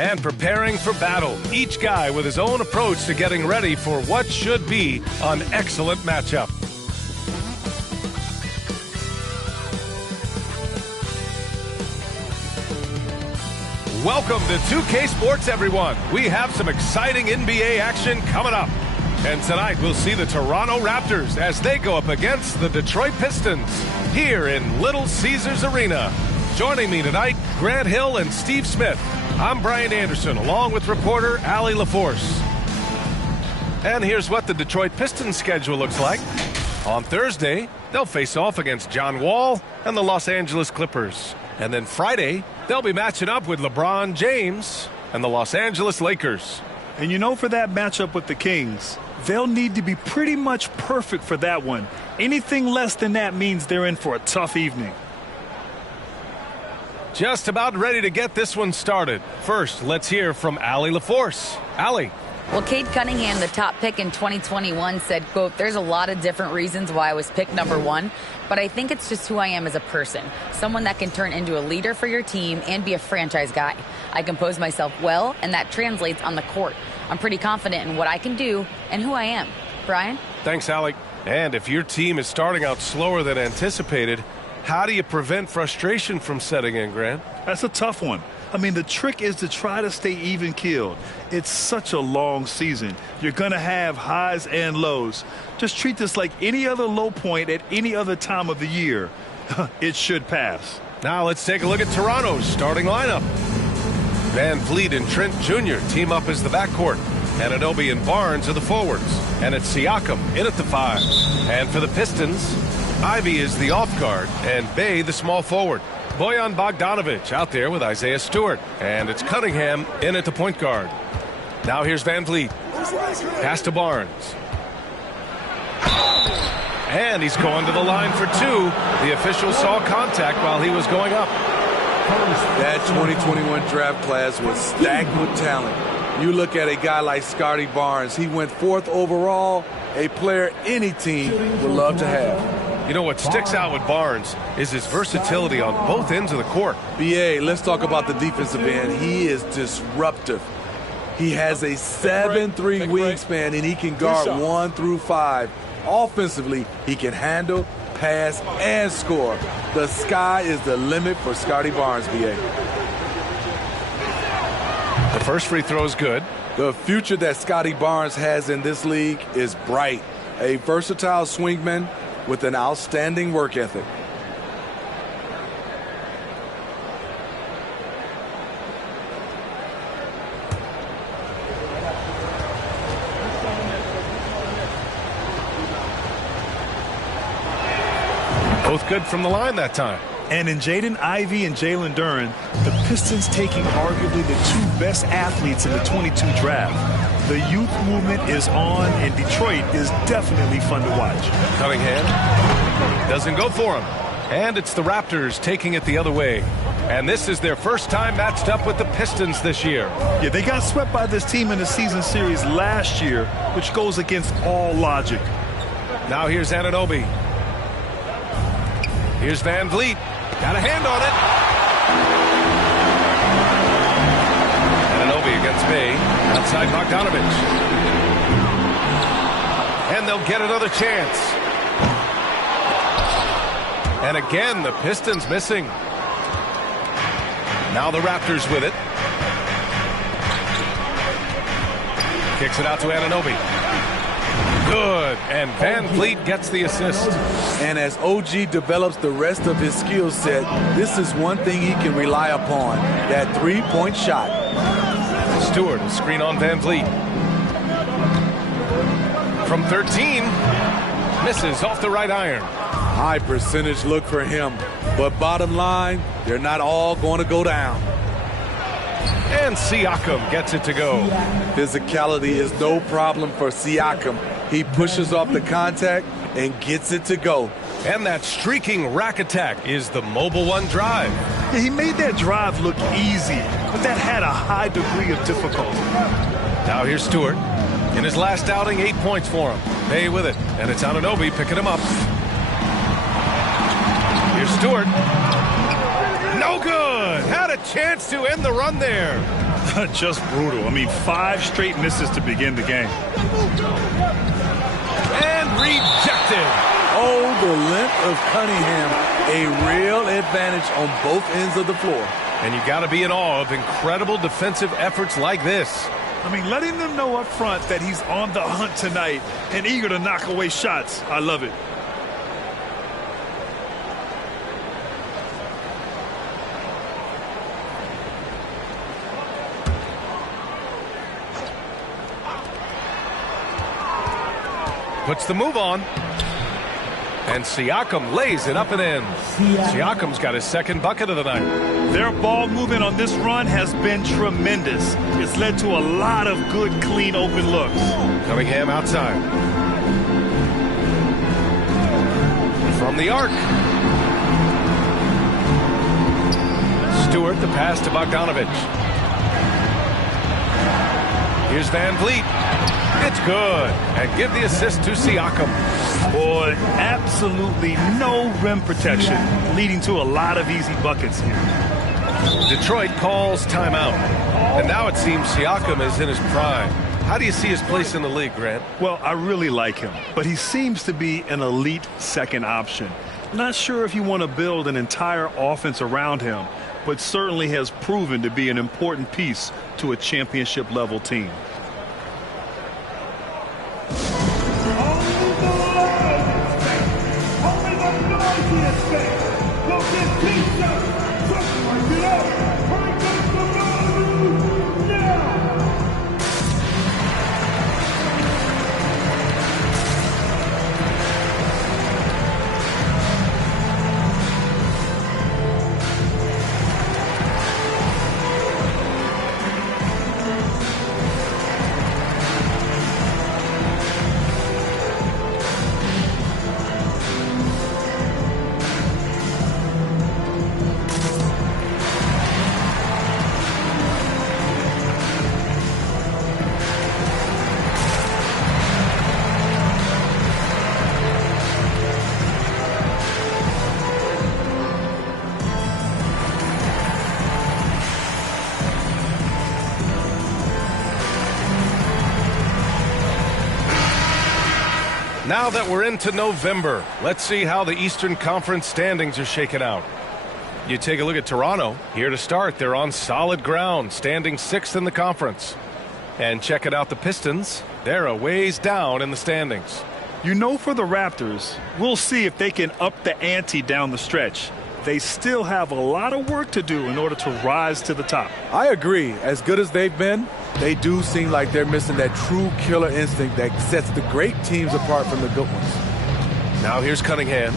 and preparing for battle. Each guy with his own approach to getting ready for what should be an excellent matchup. Welcome to 2K Sports, everyone. We have some exciting NBA action coming up. And tonight we'll see the Toronto Raptors as they go up against the Detroit Pistons here in Little Caesars Arena. Joining me tonight, Grant Hill and Steve Smith. I'm Brian Anderson, along with reporter Allie LaForce. And here's what the Detroit Pistons schedule looks like. On Thursday, they'll face off against John Wall and the Los Angeles Clippers. And then Friday, they'll be matching up with LeBron James and the Los Angeles Lakers. And you know, for that matchup with the Kings, they'll need to be pretty much perfect for that one. Anything less than that means they're in for a tough evening. Just about ready to get this one started. First, let's hear from Allie LaForce. Allie. Well, Cade Cunningham, the top pick in 2021, said, quote, "There's a lot of different reasons why I was picked number one, but I think it's just who I am as a person. Someone that can turn into a leader for your team and be a franchise guy. I compose myself well, and that translates on the court. I'm pretty confident in what I can do and who I am." Brian? Thanks, Allie. And if your team is starting out slower than anticipated, how do you prevent frustration from setting in, Grant? That's a tough one. I mean, the trick is to try to stay even-keeled. It's such a long season. You're going to have highs and lows. Just treat this like any other low point at any other time of the year. It should pass. Now let's take a look at Toronto's starting lineup. Van Vliet and Trent Jr. team up as the backcourt. Anunoby and Barnes are the forwards. And it's Siakam in at the 5. And for the Pistons, Ivy is the off guard and Bey the small forward. Bojan Bogdanovic out there with Isaiah Stewart. And it's Cunningham in at the point guard. Now here's Van Vliet. Pass to Barnes. And he's going to the line for two. The official saw contact while he was going up. That 2021 draft class was stacked with talent. You look at a guy like Scotty Barnes. He went 4th overall, a player any team would love to have. You know, what sticks out with Barnes is his versatility on both ends of the court. BA, let's talk about the defensive end. He is disruptive. He has a 7'3" wingspan, and he can guard 1 through 5. Offensively, he can handle, pass, and score. The sky is the limit for Scotty Barnes, BA. The first free throw is good. The future that Scotty Barnes has in this league is bright. A versatile swingman with an outstanding work ethic. Both good from the line that time. And in Jaden Ivey and Jalen Duren, the Pistons taking arguably the 2 best athletes in the 22 draft. The youth movement is on, and Detroit is definitely fun to watch. Cunningham doesn't go for him. And it's the Raptors taking it the other way. And this is their first time matched up with the Pistons this year. Yeah, they got swept by this team in the season series last year, which goes against all logic. Now here's Anunoby. Here's Van Vliet. Got a hand on it. Anunoby against Bey. Outside Bogdanovic. And they'll get another chance. And again, the Pistons missing. Now the Raptors with it. Kicks it out to Anunoby. Good. And Van Vliet gets the assist. And as OG develops the rest of his skill set, this is one thing he can rely upon, that three-point shot. Stewart, screen on Van Vliet. From 13, misses off the right iron. High percentage look for him. But bottom line, they're not all going to go down. And Siakam gets it to go. Physicality is no problem for Siakam. He pushes off the contact and gets it to go. And that streaking rack attack is the Mobile One drive. Yeah, he made that drive look easy, but that had a high degree of difficulty. Now here's Stewart. In his last outing, 8 points for him. Bey with it, and it's Anunoby picking him up. Here's Stewart. No good. Had a chance to end the run there. Just brutal. I mean, 5 straight misses to begin the game. And rejected. Oh, the length of Cunningham. A real advantage on both ends of the floor. And you got to be in awe of incredible defensive efforts like this. I mean, letting them know up front that he's on the hunt tonight and eager to knock away shots. I love it. Puts the move on. And Siakam lays it up and in. Siakam's got his second bucket of the night. Their ball movement on this run has been tremendous. It's led to a lot of good, clean, open looks. Cunningham outside. From the arc. Stewart, the pass to Bogdanovich. Here's Van Vliet. It's good. And give the assist to Siakam. Boy, absolutely no rim protection, leading to a lot of easy buckets here. Detroit calls timeout. And now it seems Siakam is in his prime. How do you see his place in the league, Grant? Well, I really like him, but he seems to be an elite second option. Not sure if you want to build an entire offense around him, but certainly has proven to be an important piece to a championship-level team. Now that we're into November, let's see how the Eastern Conference standings are shaken out. You take a look at Toronto. Here to start, they're on solid ground, standing 6th in the conference. And check it out, the Pistons. They're a ways down in the standings. You know, for the Raptors, we'll see if they can up the ante down the stretch. They still have a lot of work to do in order to rise to the top. I agree. As good as they've been, they do seem like they're missing that true killer instinct that sets the great teams apart from the good ones. Now here's Cunningham.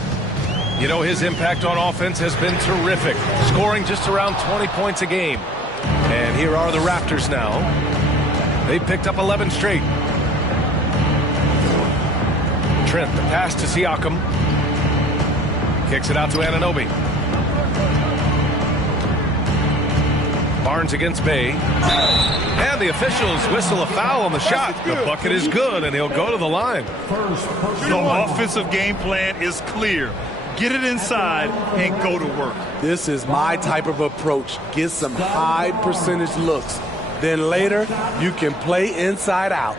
You know, his impact on offense has been terrific, scoring just around 20 points a game. And here are the Raptors now. They've picked up 11 straight. Trent, the pass to Siakam. Kicks it out to Anunoby. Barnes against Bay. And the officials whistle a foul on the shot. The bucket is good, and he'll go to the line. The offensive game plan is clear. Get it inside and go to work. This is my type of approach. Get some high percentage looks. Then later, you can play inside out.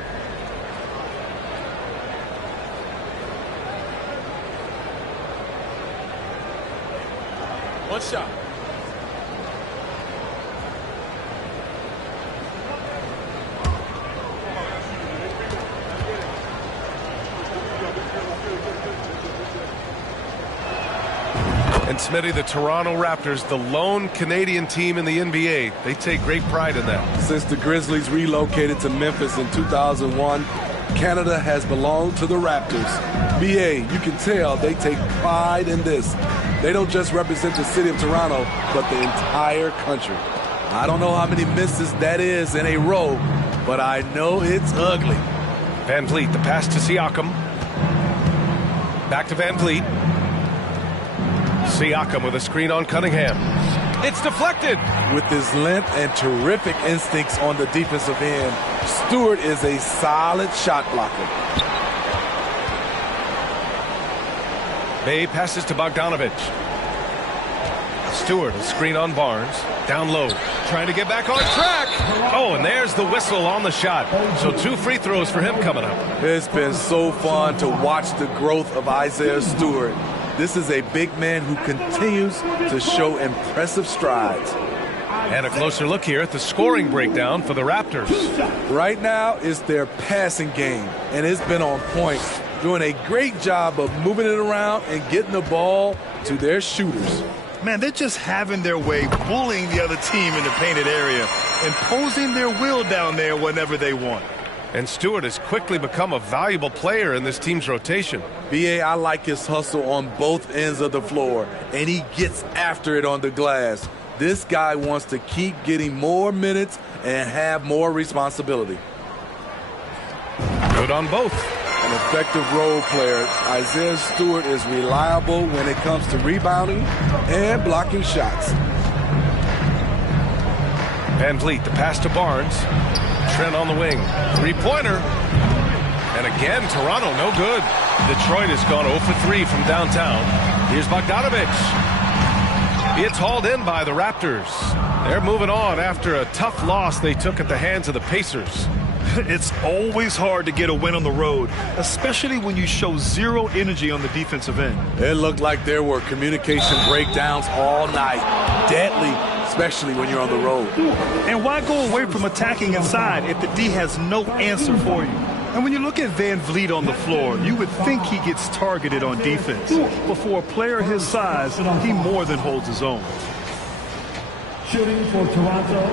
One shot. And Smitty, the Toronto Raptors, the lone Canadian team in the NBA. They take great pride in that. Since the Grizzlies relocated to Memphis in 2001, Canada has belonged to the Raptors. BA, you can tell they take pride in this. They don't just represent the city of Toronto, but the entire country. I don't know how many misses that is in a row, but I know it's ugly. Van Vliet, the pass to Siakam. Back to Van Vliet. Siakam with a screen on Cunningham. It's deflected. With his length and terrific instincts on the defensive end, Stewart is a solid shot blocker. Bay passes to Bogdanovich. Stewart, a screen on Barnes. Down low, trying to get back on track. Oh, and there's the whistle on the shot. So 2 free throws for him coming up. It's been so fun to watch the growth of Isaiah Stewart. This is a big man who continues to show impressive strides. And a closer look here at the scoring breakdown for the Raptors. Right now, it's their passing game, and it's been on point, doing a great job of moving it around and getting the ball to their shooters. Man, they're just having their way, bullying the other team in the painted area, imposing their will down there whenever they want. And Stewart has quickly become a valuable player in this team's rotation. B.A., I like his hustle on both ends of the floor, and he gets after it on the glass. This guy wants to keep getting more minutes and have more responsibility. Good on both. An effective role player, Isaiah Stewart is reliable when it comes to rebounding and blocking shots. Van Vliet, the pass to Barnes. Trent on the wing. 3-pointer. And again, Toronto, no good. Detroit has gone 0 for 3 from downtown. Here's Bogdanovich. It's hauled in by the Raptors. They're moving on after a tough loss they took at the hands of the Pacers. It's always hard to get a win on the road, especially when you show zero energy on the defensive end. It looked like there were communication breakdowns all night. Deadly, especially when you're on the road. And why go away from attacking inside if the D has no answer for you? And when you look at Van Vliet on the floor, you would think he gets targeted on defense. But for a player his size, he more than holds his own. Shooting for Toronto,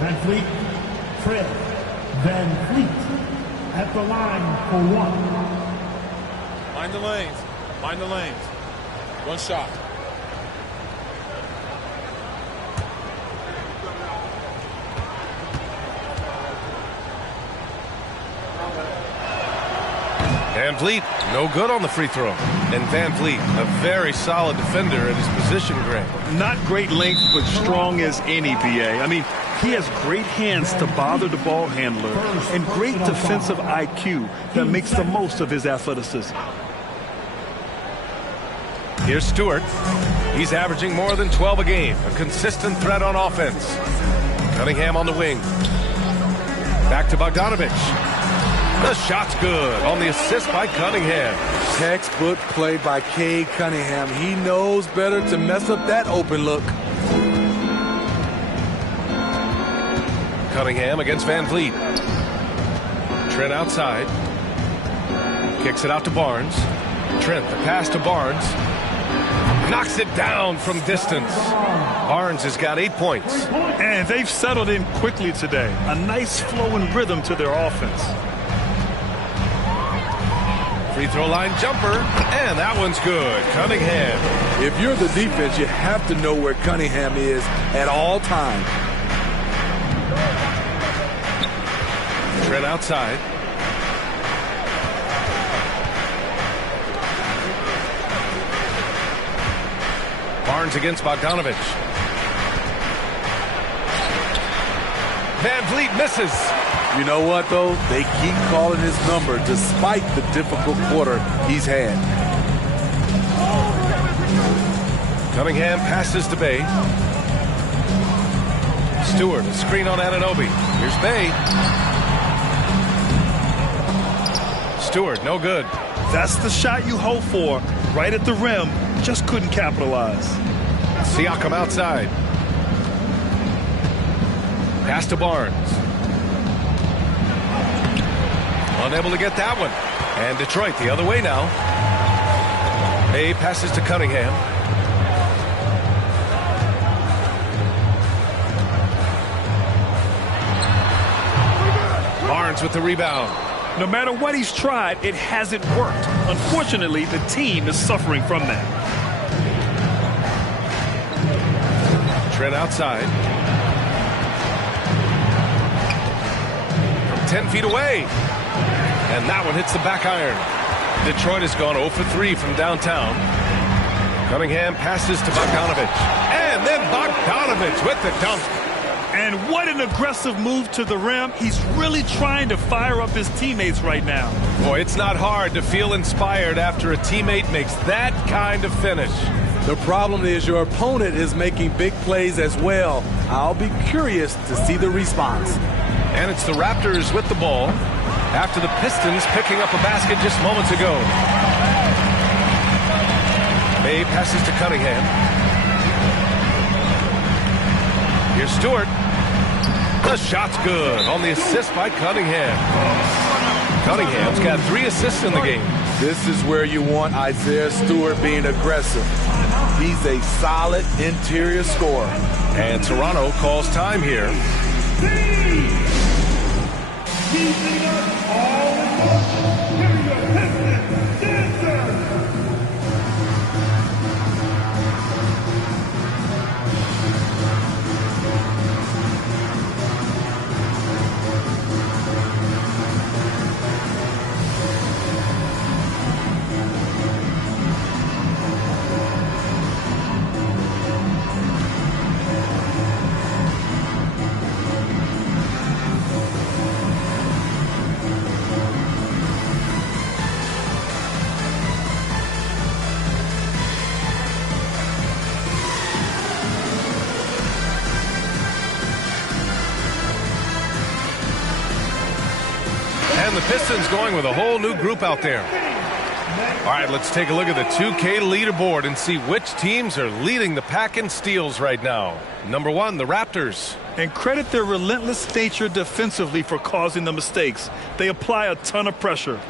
Van Vliet, Fred Van Vliet at the line for 1. Mind the lanes. Mind the lanes. One shot. Van Vliet, no good on the free throw. And Van Vliet, a very solid defender at his position, Grant. Not great length, but strong as any, B.A. I mean, he has great hands to bother the ball handler and great defensive IQ that makes the most of his athleticism. Here's Stewart. He's averaging more than 12 a game. A consistent threat on offense. Cunningham on the wing. Back to Bogdanovich. The shot's good on the assist by Cunningham. Textbook play by Cade Cunningham. He knows better to mess up that open look. Cunningham against Van Vliet. Trent outside. Kicks it out to Barnes. Trent, the pass to Barnes. Knocks it down from distance. Barnes has got 8 points. And they've settled in quickly today. A nice flow and rhythm to their offense. Free throw line jumper, and that one's good. Cunningham. If you're the defense, you have to know where Cunningham is at all times. Trent outside. Barnes against Bogdanovich. Van Vliet misses. You know what, though? They keep calling his number despite the difficult quarter he's had. Cunningham passes to Bay. Stewart, a screen on Anunoby. Here's Bay. Stewart, no good. That's the shot you hope for. Right at the rim, just couldn't capitalize. Siakam outside. Pass to Barnes. Unable to get that one. And Detroit the other way now. Bay passes to Cunningham. Barnes with the rebound. No matter what he's tried, it hasn't worked. Unfortunately, the team is suffering from that. Trent outside. From 10 feet away. And that one hits the back iron. Detroit has gone 0 for 3 from downtown. Cunningham passes to Bogdanovich. And then Bogdanovich with the dunk. And what an aggressive move to the rim. He's really trying to fire up his teammates right now. Boy, it's not hard to feel inspired after a teammate makes that kind of finish. The problem is your opponent is making big plays as well. I'll be curious to see the response. And it's the Raptors with the ball after the Pistons picking up a basket just moments ago. May passes to Cunningham. Here's Stewart. The shot's good on the assist by Cunningham. Cunningham's got 3 assists in the game. This is where you want Isaiah Stewart being aggressive. He's a solid interior scorer. And Toronto calls time here. Keeping us all in motion. Here we go, Pistons, dancers. And the Pistons going with a whole new group out there. All right, let's take a look at the 2K leaderboard and see which teams are leading the pack in steals right now. Number 1, the Raptors. And credit their relentless nature defensively for causing the mistakes. They apply a ton of pressure.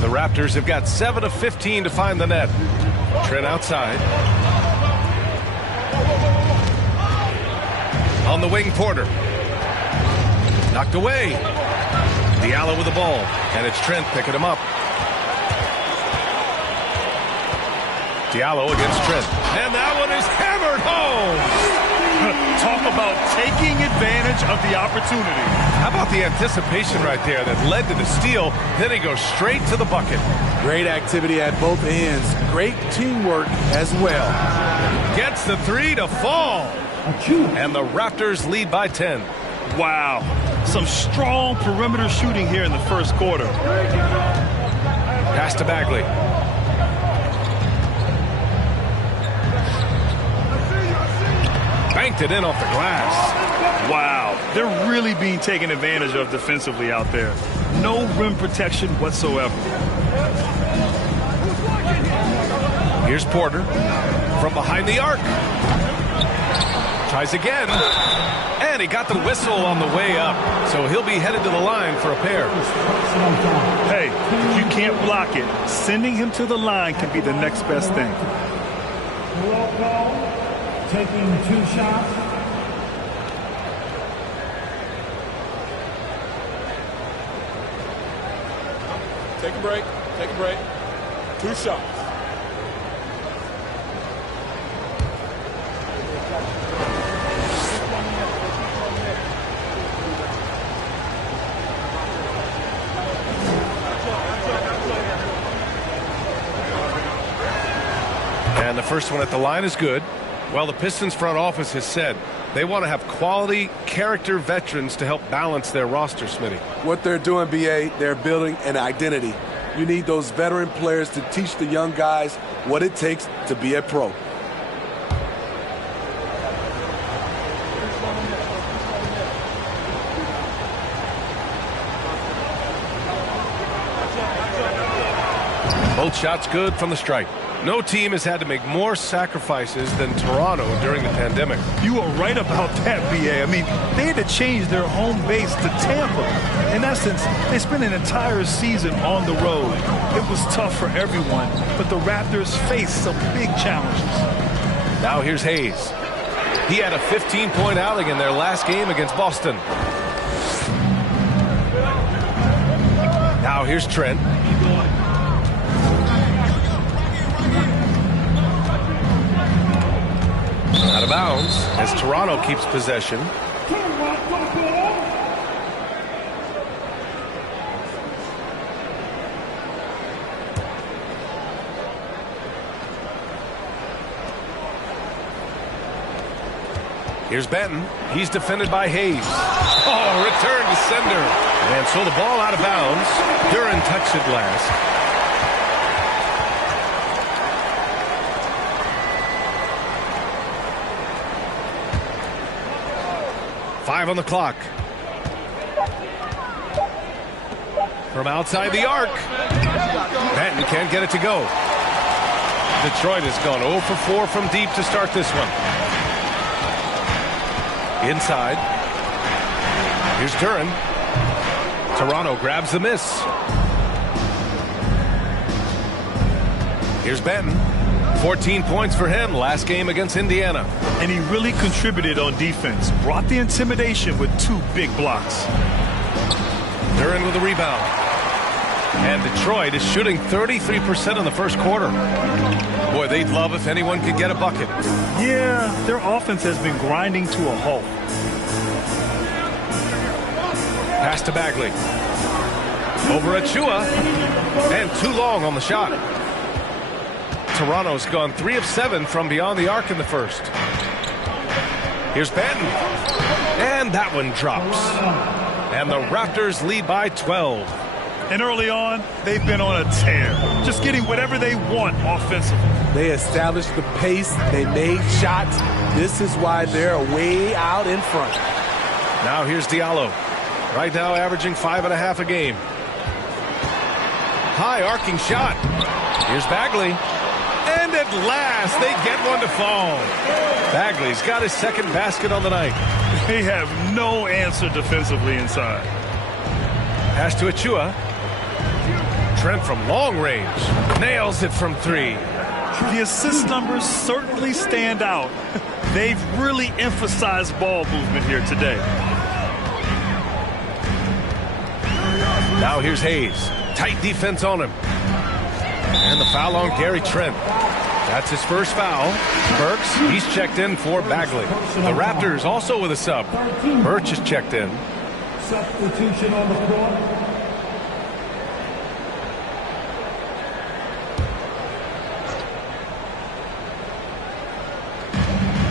The Raptors have got 7 of 15 to find the net. Trent outside. On the wing, Porter. Knocked away. Diallo with the ball. And it's Trent picking him up. Diallo against Trent. And that one is hammered home. Talk about taking advantage of the opportunity. How about the anticipation right there that led to the steal? Then he goes straight to the bucket. Great activity at both ends. Great teamwork as well. Gets the 3 to fall. And the Raptors lead by 10. Wow. Some strong perimeter shooting here in the first quarter. Pass to Bagley. Banked it in off the glass. Wow. They're really being taken advantage of defensively out there. No rim protection whatsoever. Here's Porter from behind the arc. Tries again. And he got the whistle on the way up. So he'll be headed to the line for a pair. Hey, if you can't block it, sending him to the line can be the next best thing. Taking 2 shots. Take a break. Take a break. 2 shots. And the first one at the line is good. Well, the Pistons front office has said they want to have quality character veterans to help balance their roster, Smitty. What they're doing, BA, they're building an identity. You need those veteran players to teach the young guys what it takes to be a pro. Both shots good from the stripe. No team has had to make more sacrifices than Toronto during the pandemic. You are right about that, BA. I mean, they had to change their home base to Tampa. In essence, they spent an entire season on the road. It was tough for everyone, but the Raptors faced some big challenges. Now here's Hayes. He had a 15-point outing in their last game against Boston. Now here's Trent. Out of bounds as Toronto keeps possession. Here's Benton. He's defended by Hayes. Oh, return to sender. And so the ball out of bounds. Duran touched it last. Five on the clock. From outside the arc. Benton can't get it to go. Detroit has gone 0 for 4 from deep to start this one. Inside. Here's Duran. Toronto grabs the miss. Here's Benton. 14 points for him last game against Indiana. And he really contributed on defense. Brought the intimidation with 2 big blocks. Duran with a rebound. And Detroit is shooting 33% in the first quarter. Boy, they'd love if anyone could get a bucket. Yeah, their offense has been grinding to a halt. Pass to Bagley. Over Achua. And too long on the shot. Toronto's gone 3 of 7 from beyond the arc in the first. Here's Benton. And that one drops. And the Raptors lead by 12. And early on, they've been on a tear. Just getting whatever they want offensively. They established the pace. They made shots. This is why they're way out in front. Now here's Diallo. Right now averaging 5.5 a game. High arcing shot. Here's Bagley. And at last, they get one to fall. Bagley's got his second basket on the night. They have no answer defensively inside. Pass to Achua. Trent from long range. Nails it from 3. The assist numbers certainly stand out. They've really emphasized ball movement here today. Now here's Hayes. Tight defense on him. And the foul on Gary Trent. That's his first foul. Burks, he's checked in for Bagley. The Raptors also with a sub. Birch is checked in. Substitution on the floor.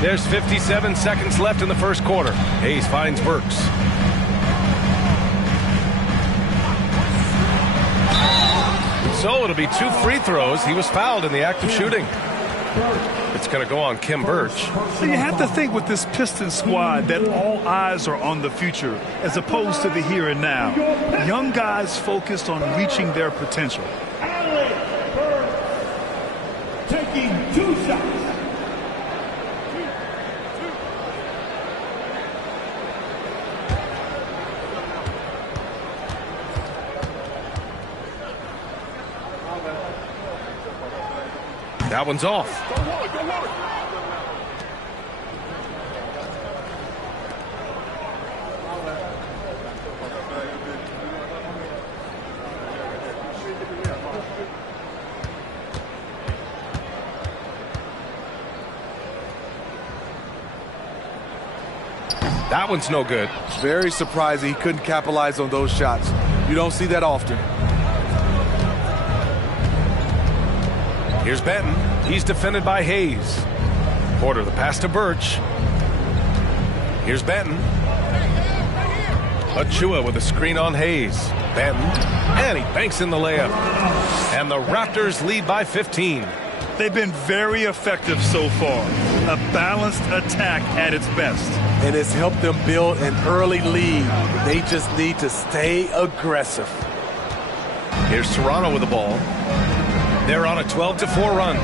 There's 57 seconds left in the first quarter. Hayes finds Burks. So it'll be 2 free throws. He was fouled in the act of shooting. It's going to go on Kim Birch. So you have to think with this Pistons squad that all eyes are on the future as opposed to the here and now. Young guys focused on reaching their potential. Taking 2 shots. That one's off. That one's no good. Very surprising he couldn't capitalize on those shots. You don't see that often. Here's Benton. He's defended by Hayes. Porter, the pass to Birch. Here's Benton. Achua with a screen on Hayes. Benton. And he banks in the layup. And the Raptors lead by 15. They've been very effective so far. A balanced attack at its best. And it's helped them build an early lead. They just need to stay aggressive. Here's Toronto with the ball. They're on a 12-4 run.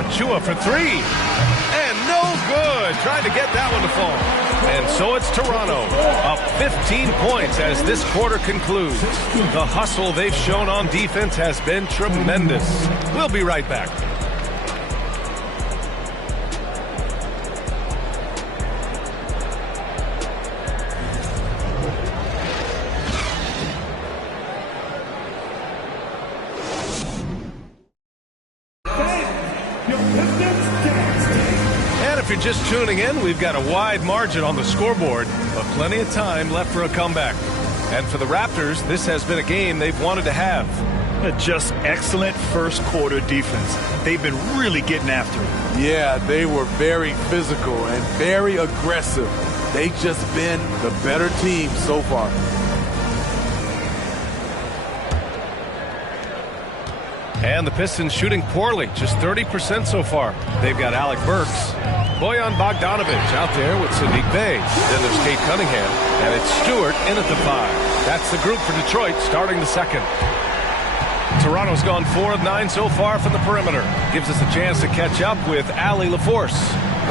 Achua for 3. And no good. Trying to get that one to fall. And so it's Toronto up 15 points as this quarter concludes. The hustle they've shown on defense has been tremendous. We'll be right back. if you're just tuning in, we've got a wide margin on the scoreboard, but plenty of time left for a comeback. And for the Raptors, this has been a game they've wanted to have. Just excellent first quarter defense. They've been really getting after it. Yeah, they were very physical and very aggressive. They've just been the better team so far. And the Pistons shooting poorly, just 30% so far. They've got Alec Burks, Bojan Bogdanovic out there with Sadiq Bey. Then there's Kate Cunningham, and it's Stewart in at the 5. That's the group for Detroit starting the second. Toronto's gone 4 of 9 so far from the perimeter. Gives us a chance to catch up with Allie LaForce.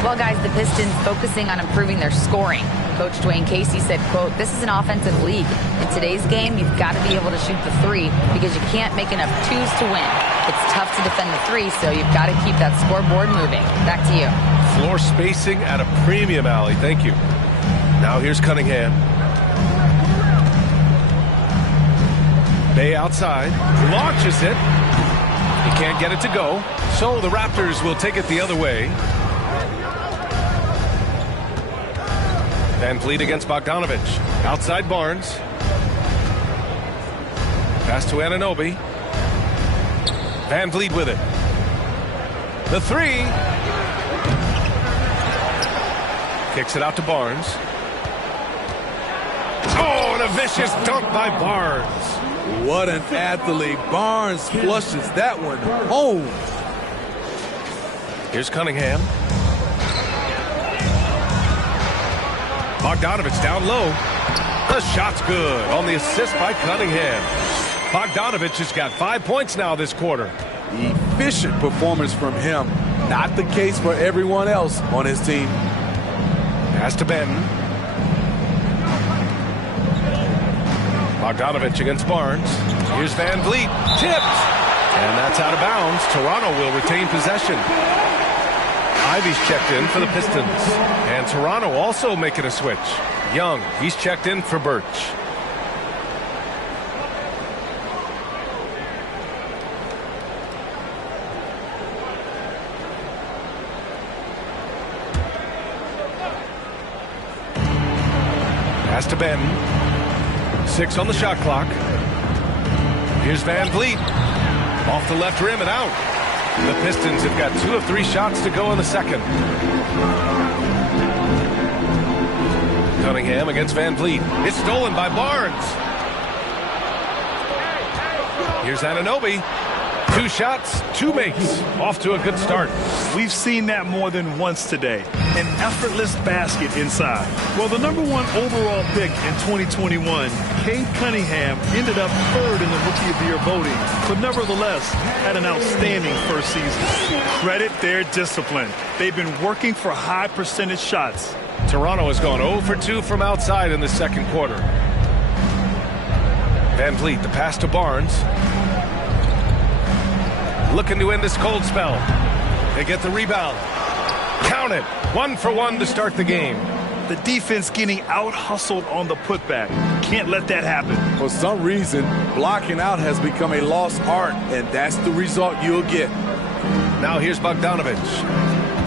Well, guys, the Pistons focusing on improving their scoring. Coach Dwayne Casey said, quote, "This is an offensive league. In today's game, you've got to be able to shoot the 3 because you can't make enough 2s to win. It's tough to defend the 3, so you've got to keep that scoreboard moving." Back to you. Floor spacing at a premium, Allie. Thank you. Now here's Cunningham. Bey outside, launches it. He can't get it to go, so the Raptors will take it the other way. Van Vliet against Bogdanovic. Outside Barnes. Pass to Anunoby. Van Vliet with it. The 3. Kicks it out to Barnes. Oh, and a vicious dunk by Barnes. What an athlete. Barnes flushes that one home. Here's Cunningham. Bogdanovic down low. The shot's good on the assist by Cunningham. Bogdanovic has got 5 points now this quarter. Efficient performance from him. Not the case for everyone else on his team. Pass to Benton. Bogdanovic against Barnes. Here's Van Vliet. Tipped. And that's out of bounds. Toronto will retain possession. Ivy's checked in for the Pistons. And Toronto also making a switch. Young, he's checked in for Birch. Pass to Benton. 6 on the shot clock. Here's Van Vliet. Off the left rim and out. The Pistons have got 2 of 3 shots to go in the second. Cunningham against Van Vliet. It's stolen by Barnes. Here's Anunoby. 2 shots, 2 makes. Off to a good start. We've seen that more than once today. An effortless basket inside. Well, the #1 overall pick in 2021, Cade Cunningham, ended up 3rd in the Rookie of the Year voting, but nevertheless had an outstanding first season. Credit their discipline. They've been working for high percentage shots. Toronto has gone 0 for 2 from outside in the second quarter. Van Vliet, the pass to Barnes. Looking to end this cold spell. They get the rebound. Count it. 1 for 1 to start the game. The defense getting out-hustled on the putback. Can't let that happen. For some reason, blocking out has become a lost art, and that's the result you'll get. Now here's Bogdanovic.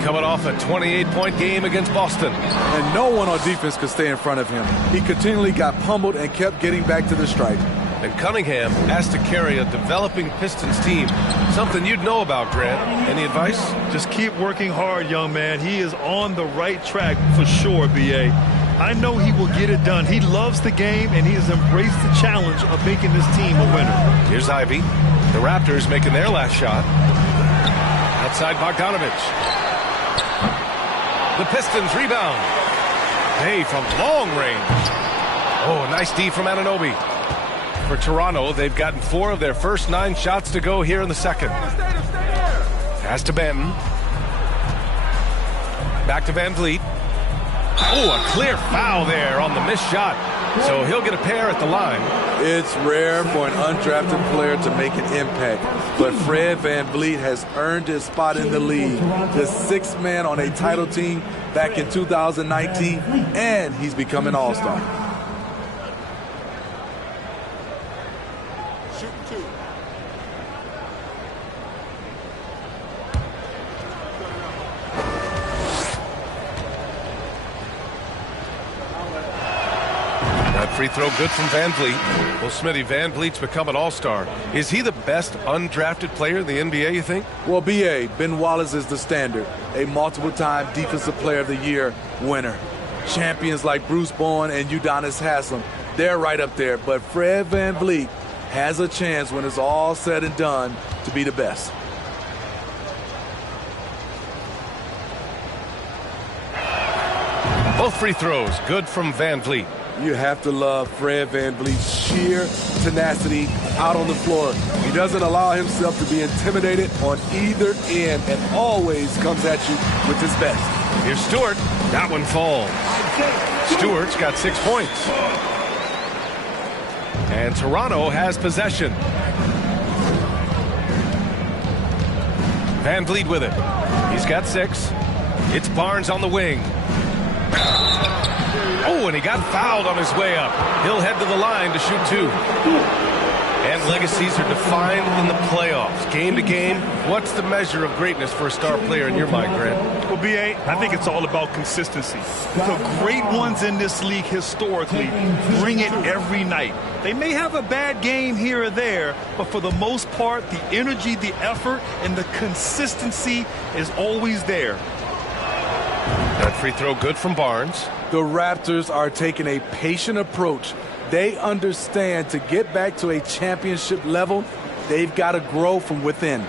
Coming off a 28-point game against Boston. And no one on defense could stay in front of him. He continually got pummeled and kept getting back to the stripe. And Cunningham has to carry a developing Pistons team. Something you'd know about, Grant. Any advice? Just keep working hard, young man. He is on the right track for sure, B.A. I know he will get it done. He loves the game, and he has embraced the challenge of making this team a winner. Here's Ivy. The Raptors making their last shot. Outside Bogdanovic. The Pistons rebound. Hey, from long range. Oh, nice D from Anunoby. For Toronto, they've gotten 4 of their first 9 shots to go here in the second. Pass to Benton. Back to Van Vliet. Oh, a clear foul there on the missed shot. So he'll get a pair at the line. It's rare for an undrafted player to make an impact, but Fred Van Vliet has earned his spot in the league. The 6th man on a title team back in 2019, and he's become an all-star. free throw good from Van Vliet. Well, Smitty, Van Vliet's become an all-star. Is he the best undrafted player in the NBA, you think? Well, B.A., Ben Wallace is the standard, a multiple-time Defensive Player of the Year winner. Champions like Bruce Bowen and Udonis Haslem, they're right up there. But Fred Van Vliet has a chance when it's all said and done to be the best. Both free throws good from Van Vliet. You have to love Fred Van Vliet's sheer tenacity out on the floor. He doesn't allow himself to be intimidated on either end and always comes at you with his best. Here's Stewart. That one falls. Stewart's got 6 points. And Toronto has possession. Van Vliet with it. He's got 6. It's Barnes on the wing. Oh, and he got fouled on his way up. He'll head to the line to shoot 2. And legacies are defined in the playoffs. Game to game, what's the measure of greatness for a star player in your mind, Grant? Well, B.A., I think it's all about consistency. The great ones in this league historically bring it every night. They may have a bad game here or there, but for the most part, the energy, the effort, and the consistency is always there. That free throw good from Barnes. The Raptors are taking a patient approach. They understand to get back to a championship level, they've got to grow from within.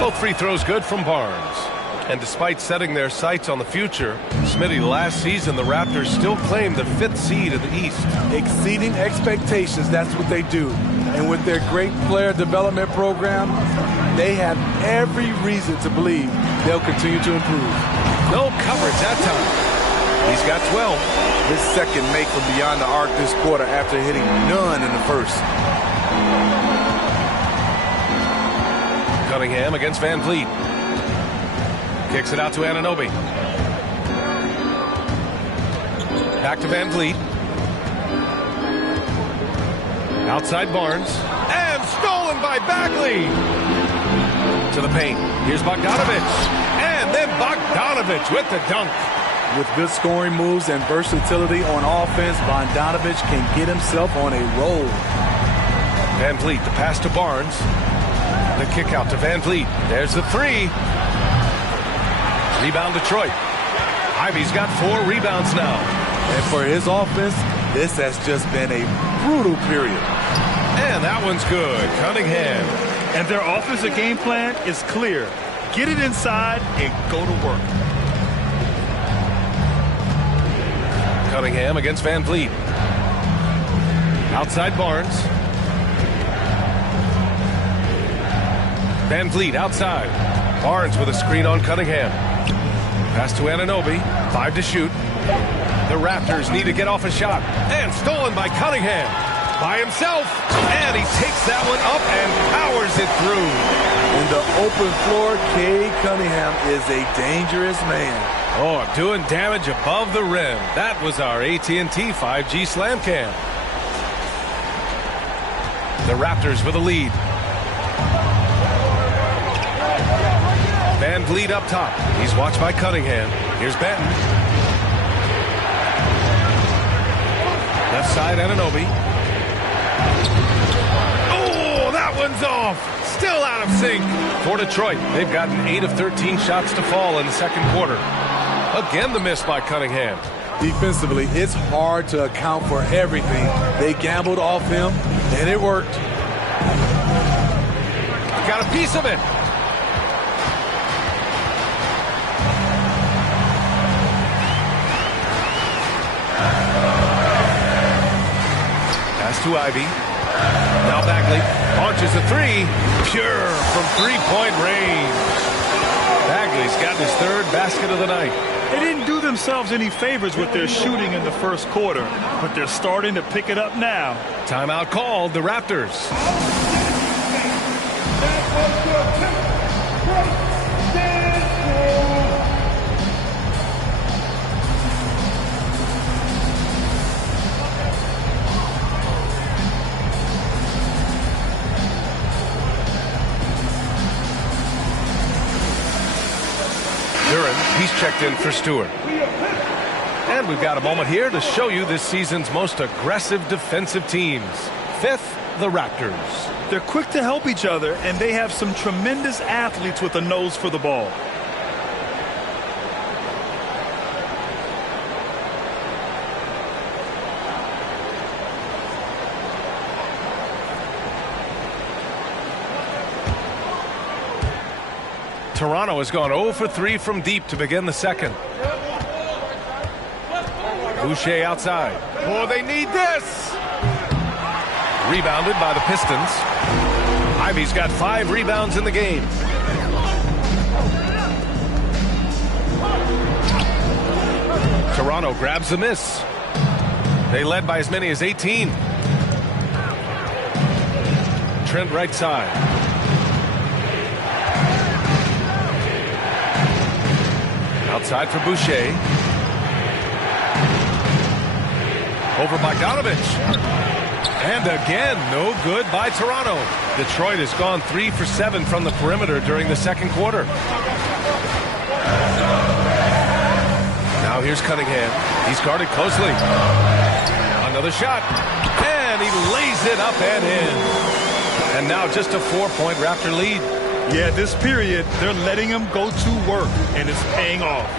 Both free throws good from Barnes. And despite setting their sights on the future, Smitty, last season the Raptors still claimed the 5th seed in the East. Exceeding expectations, that's what they do. And with their great player development program, they have every reason to believe they'll continue to improve. No coverage that time. He's got 12. His second make from beyond the arc this quarter after hitting none in the first. Cunningham against Van Vliet. Kicks it out to Anunoby. Back to Van Vliet. Outside Barnes. And stolen by Bagley. To the paint. Here's Bogdanovich. And then Bogdanovich with the dunk. With good scoring moves and versatility on offense, Bogdanovich can get himself on a roll. Van Vliet, the pass to Barnes. The kick out to Van Vliet. There's the 3. Rebound Detroit. Ivy's got 4 rebounds now. And for his offense, this has just been a brutal period. And that one's good. Cunningham. And their offensive game plan is clear. Get it inside and go to work. Cunningham against Van Vliet. Outside Barnes. Van Vliet outside. Barnes with a screen on Cunningham. Pass to Anunoby. 5 to shoot. The Raptors need to get off a shot. And stolen by Cunningham. By himself. And he takes that one up and powers it through. In the open floor, Cade Cunningham is a dangerous man. Oh, doing damage above the rim. That was our AT&T 5G Slam Cam. The Raptors with a lead. Van Vliet up top. He's watched by Cunningham. Here's Benton. Left side, Anunoby. Oh, that one's off. Still out of sync. For Detroit, they've gotten 8 of 13 shots to fall in the second quarter. Again, the miss by Cunningham. Defensively, it's hard to account for everything. They gambled off him, and it worked. Got a piece of it. Pass to Ivy. Now Bagley launches a 3. Pure from 3-point range. Bagley's gotten his 3rd basket of the night. They didn't do themselves any favors with their shooting in the first quarter, but they're starting to pick it up now. Timeout called, the Raptors. He's checked in for Stewart. And we've got a moment here to show you this season's most aggressive defensive teams. Fifth, the Raptors. They're quick to help each other, and they have some tremendous athletes with a nose for the ball. Toronto has gone 0 for 3 from deep to begin the second. Boucher outside. Oh, they need this! Rebounded by the Pistons. Ivy's got 5 rebounds in the game. Toronto grabs the miss. They led by as many as 18. Trent right side. Outside for Boucher. Over Bogdanovich. And again, no good by Toronto. Detroit has gone 3 for 7 from the perimeter during the second quarter. Now here's Cunningham. He's guarded closely. Another shot. And he lays it up and in. And now just a 4-point Raptor lead. Yeah, this period, they're letting him go to work, and it's paying off.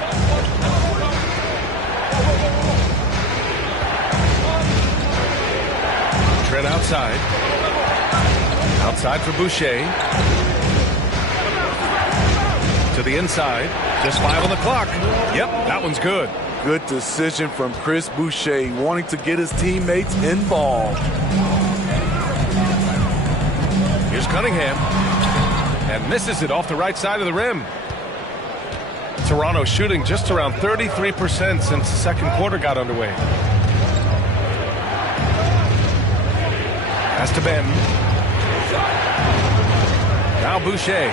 Trent outside. Outside for Boucher. To the inside. Just 5 on the clock. Yep, that one's good. Good decision from Chris Boucher, wanting to get his teammates involved. Here's Cunningham. And misses it off the right side of the rim. Toronto shooting just around 33% since the second quarter got underway. Pass to Ben. Now Boucher.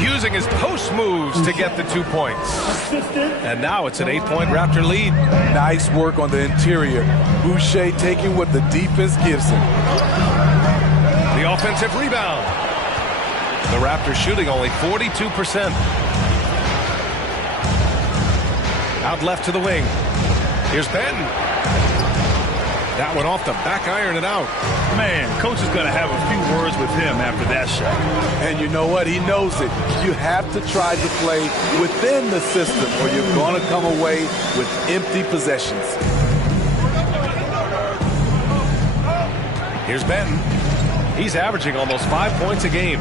Using his post moves to get the 2 points. And now it's an 8-point Raptor lead. Nice work on the interior. Boucher taking what the defense gives him. The offensive rebound. The Raptors shooting only 42%. Out left to the wing. Here's Benton. That one off the back iron and out. Man, coach is going to have a few words with him after that shot. And you know what? He knows it. You have to try to play within the system or you're going to come away with empty possessions. Here's Benton. He's averaging almost 5 points a game.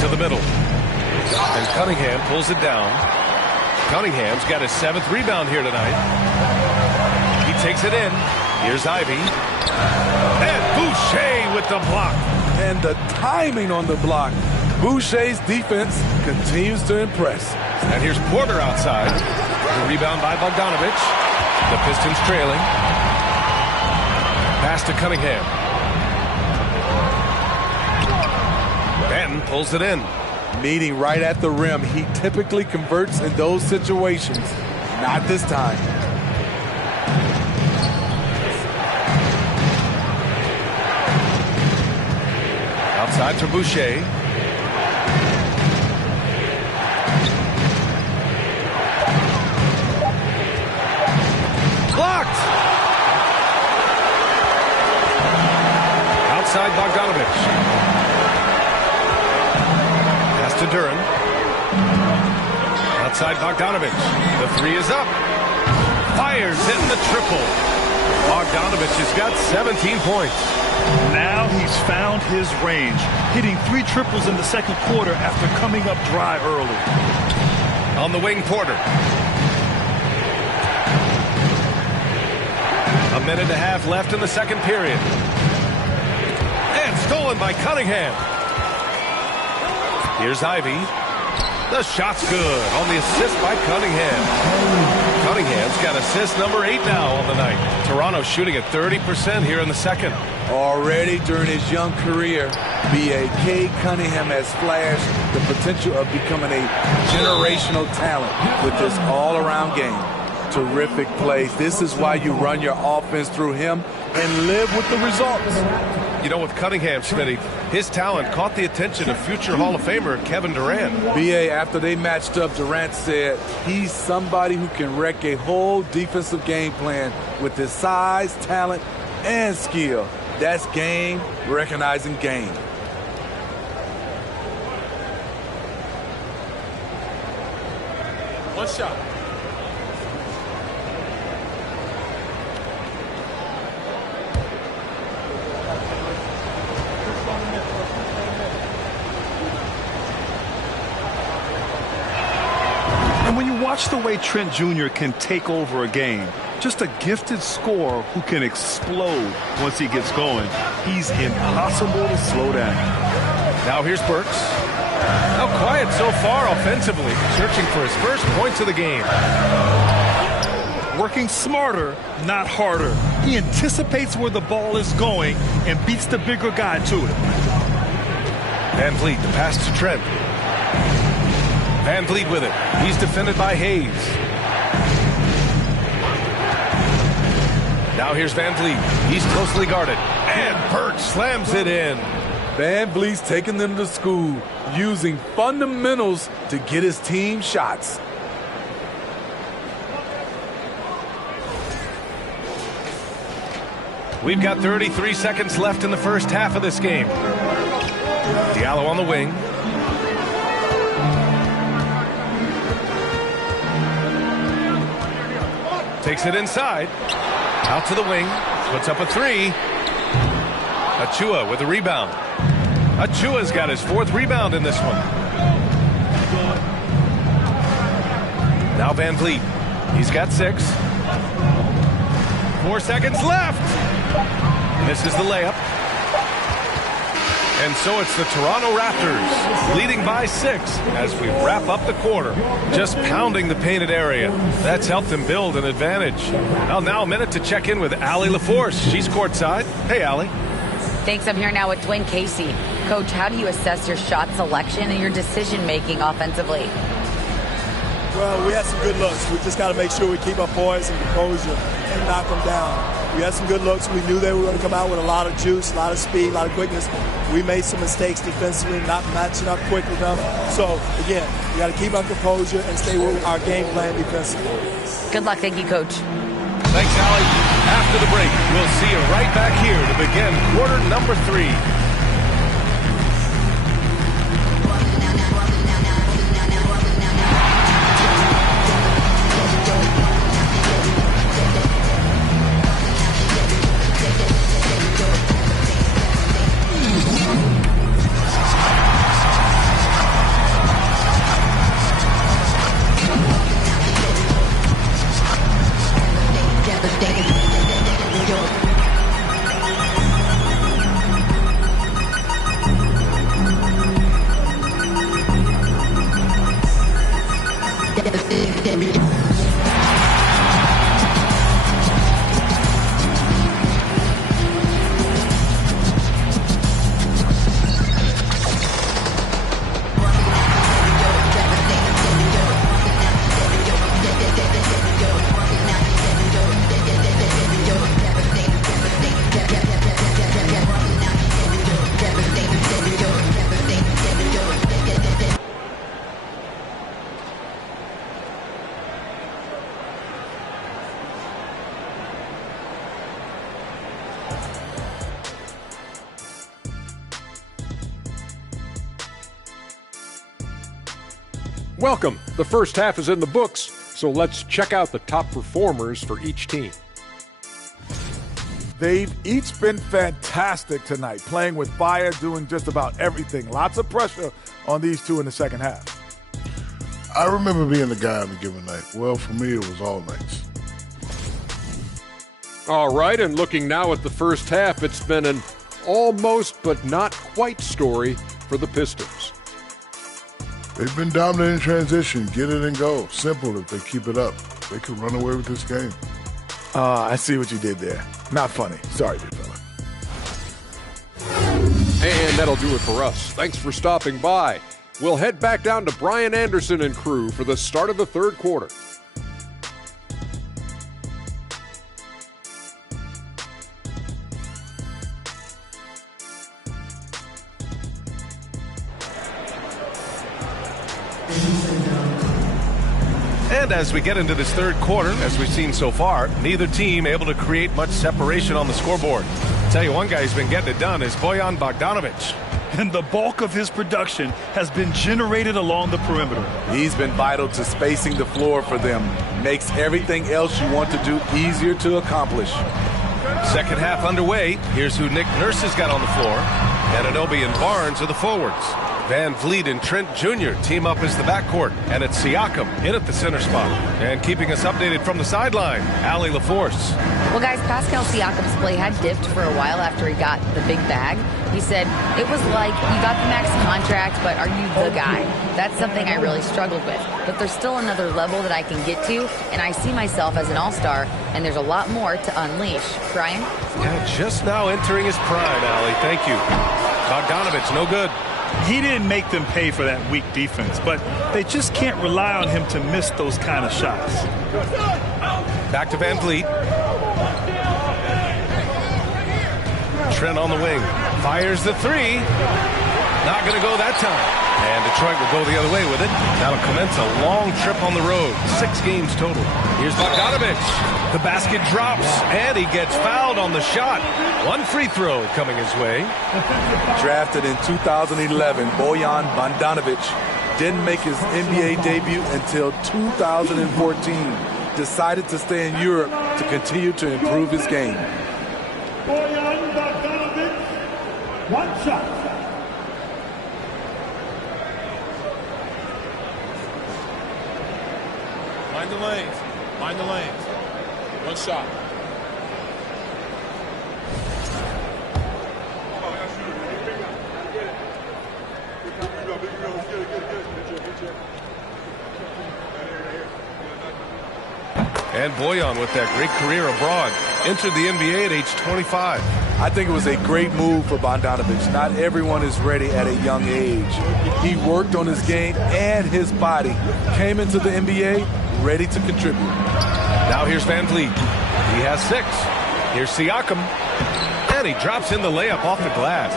To the middle. And Cunningham pulls it down. Cunningham's got his 7th rebound here tonight. He takes it in. Here's Ivy. And Boucher with the block. And the timing on the block. Boucher's defense continues to impress. And here's Porter outside. The rebound by Bogdanovich. The Pistons trailing. Pass to Cunningham. Benton pulls it in. Meeting right at the rim. He typically converts in those situations. Not this time. Outside for Boucher. Blocked! Outside Bogdanovich. To Duran. Outside Bogdanovich. The 3 is up. Fires in the triple. Bogdanovich has got 17 points. Now he's found his range, hitting 3 triples in the second quarter after coming up dry early. On the wing, Porter. A minute and a half left in the second period. And stolen by Cunningham. Here's Ivy. The shot's good on the assist by Cunningham. Cunningham's got assist number 8 now on the night. Toronto shooting at 30% here in the second. Already during his young career, B.A.K. Cunningham has flashed the potential of becoming a generational talent with this all-around game. Terrific plays. This is why you run your offense through him and live with the results. You know, with Cunningham, Smitty, his talent caught the attention of future Hall of Famer Kevin Durant. B.A., after they matched up, Durant said he's somebody who can wreck a whole defensive game plan with his size, talent, and skill. That's game recognizing game. One shot. And when you watch the way Trent Jr. can take over a game, just a gifted scorer who can explode once he gets going. He's impossible to slow down. Now here's Burks. How quiet so far offensively, searching for his first points of the game. Working smarter, not harder. He anticipates where the ball is going and beats the bigger guy to it. Van Vliet, the pass to Trent. Van Vliet with it. He's defended by Hayes. Now here's Van Vliet. He's closely guarded. And Burks slams it in. Van Vliet's taking them to school, using fundamentals to get his team shots. We've got 33 seconds left in the first half of this game. Diallo on the wing. Takes it inside. Out to the wing. Puts up a three. Achua with the rebound. Achua's got his fourth rebound in this one. Now Van Vliet. He's got 6. 4 seconds left. Misses the layup. And so it's the Toronto Raptors leading by 6 as we wrap up the quarter. Just pounding the painted area. That's helped them build an advantage. Well, now a minute to check in with Allie LaForce. She's courtside. Hey, Allie. Thanks. I'm here now with Dwayne Casey. Coach, how do you assess your shot selection and your decision-making offensively? Well, we had some good looks. We just got to make sure we keep our poise and composure and knock them down. We had some good looks. We knew they were going to come out with a lot of juice, a lot of speed, a lot of quickness. We made some mistakes defensively, not matching up quick enough. So, again, we got to keep our composure and stay with our game plan defensively. Good luck. Thank you, Coach. Thanks, Allie. After the break, we'll see you right back here to begin quarter number 3. Welcome. The first half is in the books, so let's check out the top performers for each team. They've each been fantastic tonight, playing with fire, doing just about everything. Lots of pressure on these two in the second half. I remember being the guy on a given night. Well, for me, it was all nights. All right, and looking now at the first half, it's been an almost but not quite story for the Pistons. They've been dominant in transition. Get it and go. Simple if they keep it up. They could run away with this game. I see what you did there. Not funny. Sorry, big fella. And that'll do it for us. Thanks for stopping by. We'll head back down to Brian Anderson and crew for the start of the third quarter. And as we get into this third quarter, as we've seen so far, neither team able to create much separation on the scoreboard. I'll tell you, one guy who's been getting it done is Bojan Bogdanovic. And the bulk of his production has been generated along the perimeter. He's been vital to spacing the floor for them. Makes everything else you want to do easier to accomplish. Second half underway. Here's who Nick Nurse has got on the floor. Anunoby and Barnes are the forwards. Van Vliet and Trent Jr. team up as the backcourt. And it's Siakam in at the center spot. And keeping us updated from the sideline, Allie LaForce. Well, guys, Pascal Siakam's play had dipped for a while after he got the big bag. He said, it was like, you got the max contract, but are you the guy? That's something I really struggled with. But there's still another level that I can get to, and I see myself as an all-star, and there's a lot more to unleash. Brian? Yeah, just now entering his prime, Allie. Thank you. Bogdanovic, no good. He didn't make them pay for that weak defense, but they just can't rely on him to miss those kind of shots. Back to Van Vliet. Trent on the wing. Fires the three. Not going to go that time. And Detroit will go the other way with it. That'll commence a long trip on the road. 6 games total. Here's Bogdanovic. The basket drops, and he gets fouled on the shot. 1 free throw coming his way. Drafted in 2011, Bojan Bogdanovic didn't make his NBA debut until 2014. Decided to stay in Europe to continue to improve his game. Bojan Bogdanovic, 1 shot. Mind the lanes. Mind the lanes. 1 shot. And Bojan with that great career abroad. Entered the NBA at age 25. I think it was a great move for Bogdanovic. Not everyone is ready at a young age. He worked on his game and his body. Came into the NBA ready to contribute. Now here's Van Vliet. He has 6. Here's Siakam. And he drops in the layup off the glass.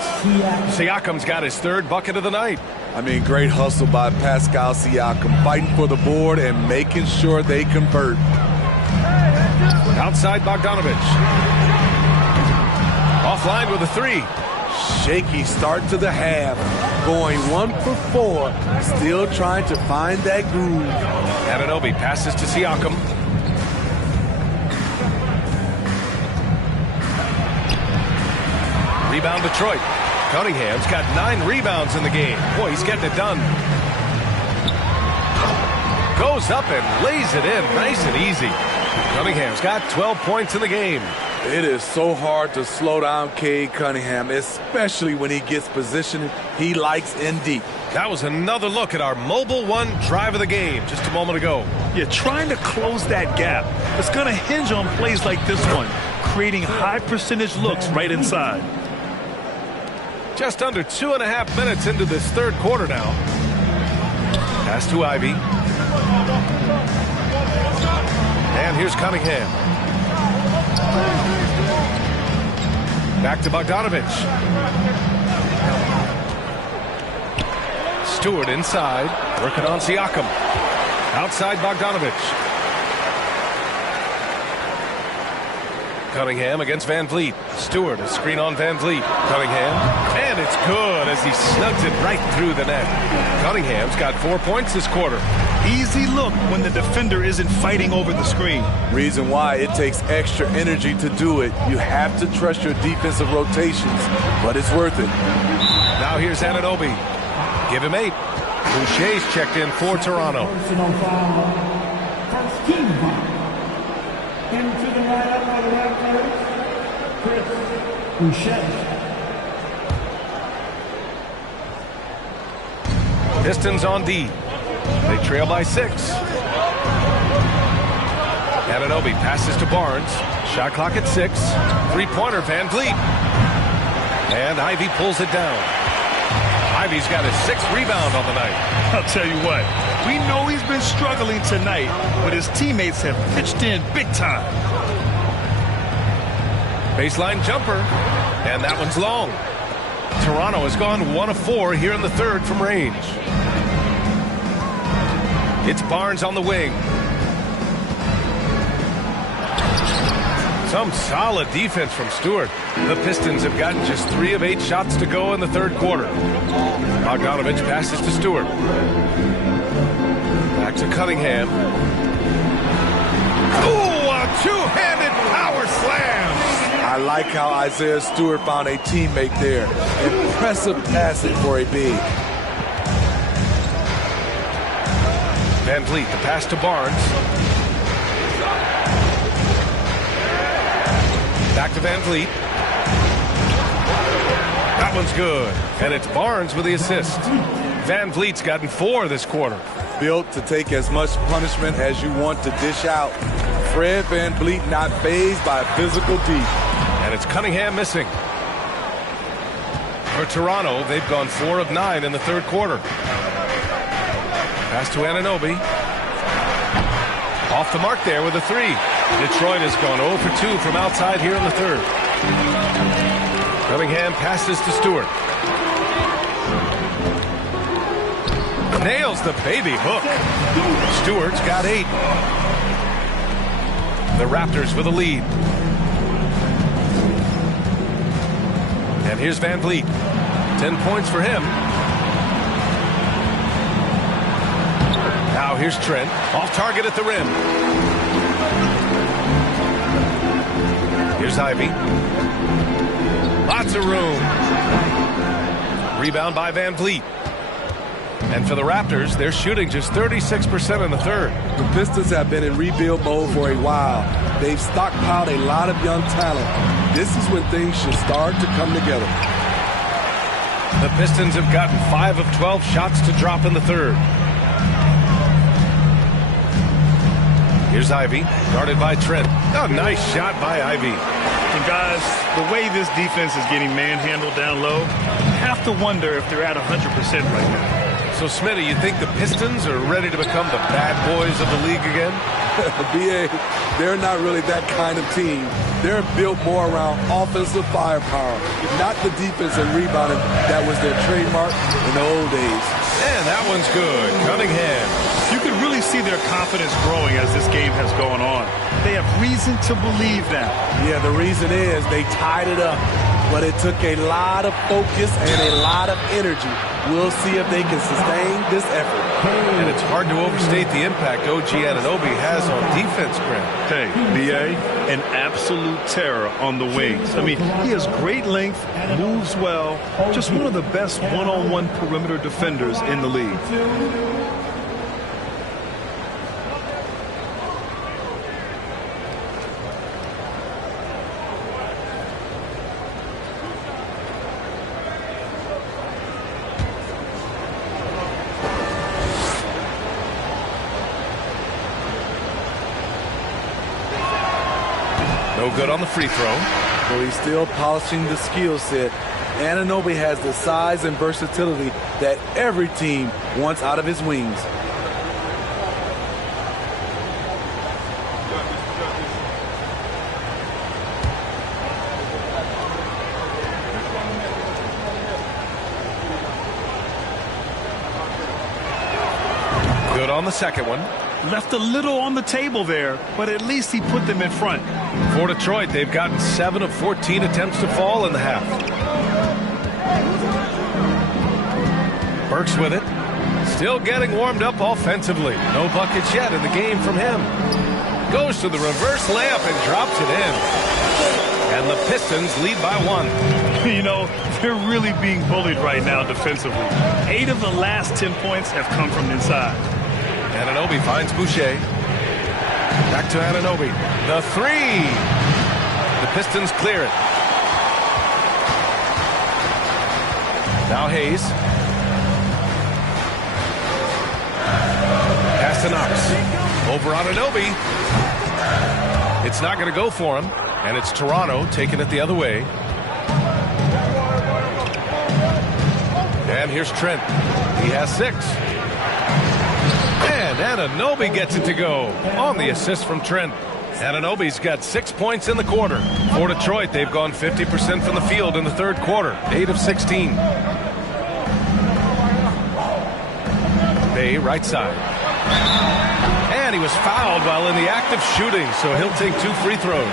Siakam's got his 3rd bucket of the night. I mean, great hustle by Pascal Siakam, fighting for the board and making sure they convert. Outside Bogdanovic. Offline with a 3. Shaky start to the half. Going 1 for 4. Still trying to find that groove. Anunoby passes to Siakam. Rebound Detroit. Cunningham's got 9 rebounds in the game. Boy, he's getting it done. Goes up and lays it in nice and easy. Cunningham's got 12 points in the game. It is so hard to slow down Cade Cunningham, especially when he gets positioned he likes in deep. That was another look at our Mobile One drive of the game just a moment ago. Yeah, trying to close that gap. It's going to hinge on plays like this one, creating high percentage looks right inside. Just under 2.5 minutes into this third quarter now. Pass to Ivy. And here's Cunningham. Back to Bogdanovic. Stewart inside, working on Siakam. Outside Bogdanovic. Cunningham against Van Vliet. Stewart, a screen on Van Vliet. Cunningham, and it's good as he snugs it right through the net. Cunningham's got 4 points this quarter. Easy look when the defender isn't fighting over the screen. Reason why it takes extra energy to do it. You have to trust your defensive rotations, but it's worth it. Now here's Anunoby. Give him 8. Boucher's checked in for Toronto. Personal foul. First team foul. Into the lineup for the Raptors, Chris Boucher. Pistons on D. They trail by 6. Anunoby passes to Barnes. Shot clock at 6. 3-pointer Van Vliet. And Ivy pulls it down. Ivy's got his 6th rebound on the night. I'll tell you what, we know he's been struggling tonight, but his teammates have pitched in big time. Baseline jumper, and that one's long. Toronto has gone 1 of 4 here in the third from range. It's Barnes on the wing. Some solid defense from Stewart. The Pistons have gotten just 3 of 8 shots to go in the third quarter. Bogdanovich passes to Stewart. Back to Cunningham. Ooh, a two-handed power slam. I like how Isaiah Stewart found a teammate there. Impressive passing for a big. Van Vliet, the pass to Barnes. Back to Van Vliet. That one's good. And it's Barnes with the assist. Van Vliet's gotten 4 this quarter. Built to take as much punishment as you want to dish out. Fred Van Vliet not fazed by a physical deep. And it's Cunningham missing. For Toronto, they've gone 4 of 9 in the third quarter. Pass to Anunoby. Off the mark there with a 3. Detroit has gone 0 for 2 from outside here in the third. Cunningham passes to Stewart. Nails the baby hook. Stewart's got 8. The Raptors with a lead. And here's Van Vliet. 10 points for him. Now here's Trent. Off target at the rim. Here's Ivy. Lots of room. Rebound by Van Vliet. And for the Raptors, they're shooting just 36% in the third. The Pistons have been in rebuild mode for a while. They've stockpiled a lot of young talent. This is when things should start to come together. The Pistons have gotten 5 of 12 shots to drop in the third. Here's Ivy, guarded by Trent. Oh, nice shot by Ivy. And guys, the way this defense is getting manhandled down low, you have to wonder if they're at 100% right now. So, Smitty, you think the Pistons are ready to become the bad boys of the league again? BA, they're not really that kind of team. They're built more around offensive firepower, not the defense and rebounding that was their trademark in the old days. And that one's good. Cunningham. You can really see their confidence growing as this game has gone on. They have reason to believe that. Yeah, the reason is they tied it up, but it took a lot of focus and a lot of energy. We'll see if they can sustain this effort. And it's hard to overstate the impact OG Anunoby has on defense, Grant. Hey, B.A., an absolute terror on the wings. I mean, he has great length, moves well, just one of the best one-on-one perimeter defenders in the league. No good on the free throw. So he's still polishing the skill set. Anunoby has the size and versatility that every team wants out of his wings. Good on the second one. Left a little on the table there, but at least he put them in front. For Detroit, they've gotten 7 of 14 attempts to fall in the half. Burks with it. Still getting warmed up offensively. No buckets yet in the game from him. Goes to the reverse layup and drops it in. And the Pistons lead by 1. You know, they're really being bullied right now defensively. 8 of the last 10 points have come from inside. Anunoby finds Boucher. Back to Anunoby. The 3. The Pistons clear it. Now Hayes. Pass to Knox. Over Anunoby. It's not going to go for him. And it's Toronto taking it the other way. And here's Trent. He has 6. And Anunoby gets it to go on the assist from Trent. Anunoby's got 6 points in the quarter. For Detroit, they've gone 50% from the field in the third quarter. 8 of 16. Bay right side. And he was fouled while in the act of shooting, so he'll take 2 free throws.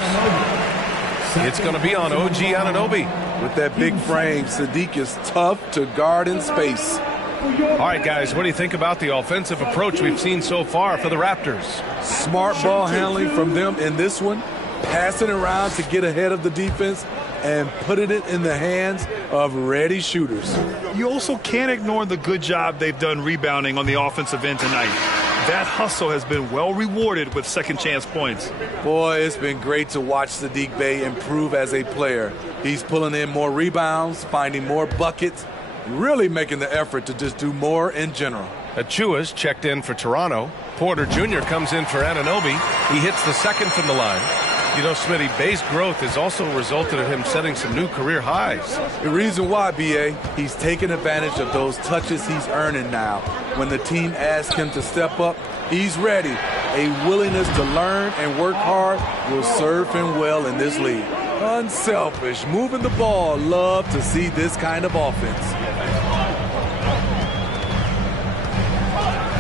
It's going to be on OG Anunoby. With that big frame, Sadiq is tough to guard in space. All right, guys, what do you think about the offensive approach we've seen so far for the Raptors? Smart ball handling from them in this one, passing around to get ahead of the defense and putting it in the hands of ready shooters. You also can't ignore the good job they've done rebounding on the offensive end tonight. That hustle has been well rewarded with second chance points. Boy, it's been great to watch Sadiq Bey improve as a player. He's pulling in more rebounds, finding more buckets, really making the effort to just do more in general. Achua's checked in for Toronto. Porter Jr. comes in for Anunoby. He hits the second from the line. You know, Smitty, Bay's growth has also resulted in him setting some new career highs. The reason why, B.A., he's taking advantage of those touches he's earning now. When the team asks him to step up, he's ready. A willingness to learn and work hard will serve him well in this league. Unselfish, moving the ball. Love to see this kind of offense.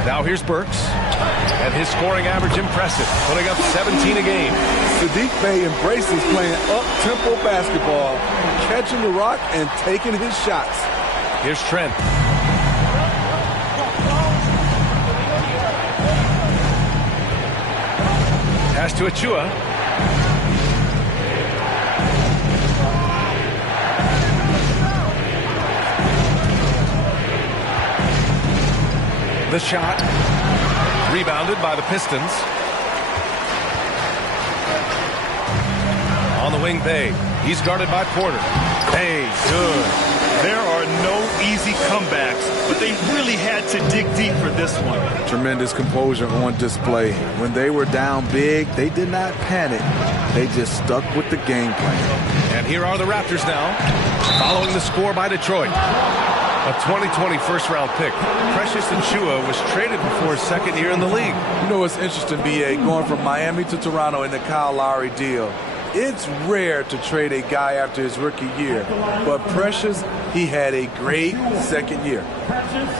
Now here's Burks, and his scoring average impressive, putting up 17 a game. Sadiq Bey embraces playing up-tempo basketball, catching the rock and taking his shots. Here's Trent. Pass to Achua. The shot, rebounded by the Pistons. On the wing, Bey. He's guarded by Porter. Bey, good. There are no easy comebacks, but they really had to dig deep for this one. Tremendous composure on display. When they were down big, they did not panic. They just stuck with the game plan. And here are the Raptors now, following the score by Detroit. A 2020 first-round pick. Precious Achiuwa was traded before his second year in the league. You know, it's interesting, B.A., going from Miami to Toronto in the Kyle Lowry deal. It's rare to trade a guy after his rookie year, but Precious, he had a great second year.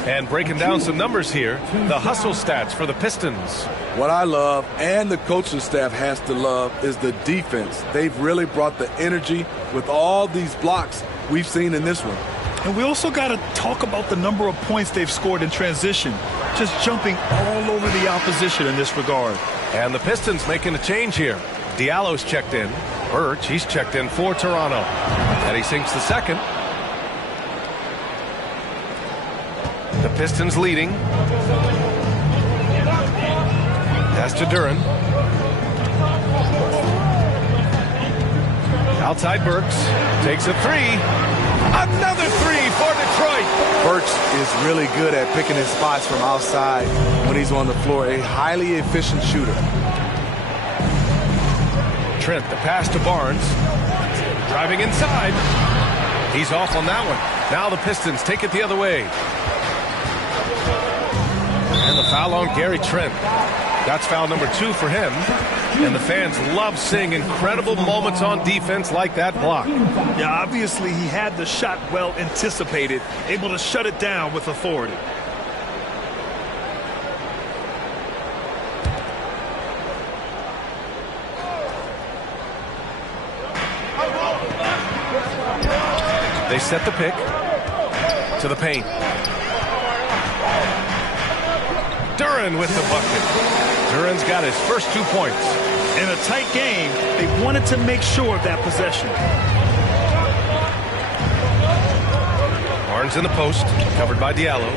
And breaking down some numbers here, the hustle stats for the Pistons. What I love, and the coaching staff has to love, is the defense. They've really brought the energy with all these blocks we've seen in this one. And we also got to talk about the number of points they've scored in transition, just jumping all over the opposition in this regard. And the Pistons making a change here. Diallo's checked in. Birch, he's checked in for Toronto. And he sinks the second. The Pistons leading. Pass to Duren. Outside Burks. Takes a three. Another three for Detroit. Burks is really good at picking his spots from outside when he's on the floor. A highly efficient shooter. Trent, the pass to Barnes. Driving inside. He's off on that one. Now the Pistons take it the other way. And the foul on Gary Trent. That's foul number 2 for him. And the fans love seeing incredible moments on defense like that block. Yeah, obviously he had the shot well anticipated, able to shut it down with authority. They set the pick to the paint. Duren with the bucket. Duren's got his first 2 points. In a tight game, they wanted to make sure of that possession. Barnes in the post, covered by Diallo.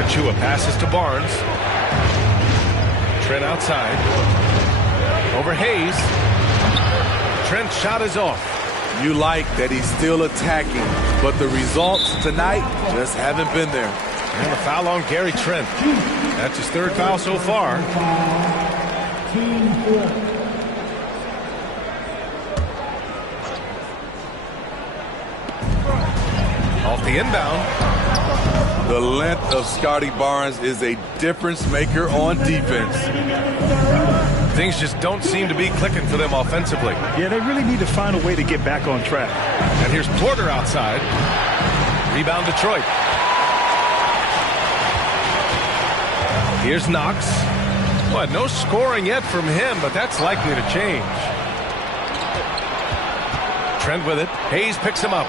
Achiuwa passes to Barnes. Trent outside. Over Hayes. Trent's shot is off. You like that he's still attacking, but the results tonight just haven't been there. And the foul on Gary Trent. That's his 3rd foul so far. Off the inbound. The length of Scotty Barnes is a difference maker on defense. Things just don't seem to be clicking for them offensively. Yeah, they really need to find a way to get back on track. And here's Porter outside. Rebound Detroit. Here's Knox. But no scoring yet from him, but that's likely to change. Trent with it. Hayes picks him up.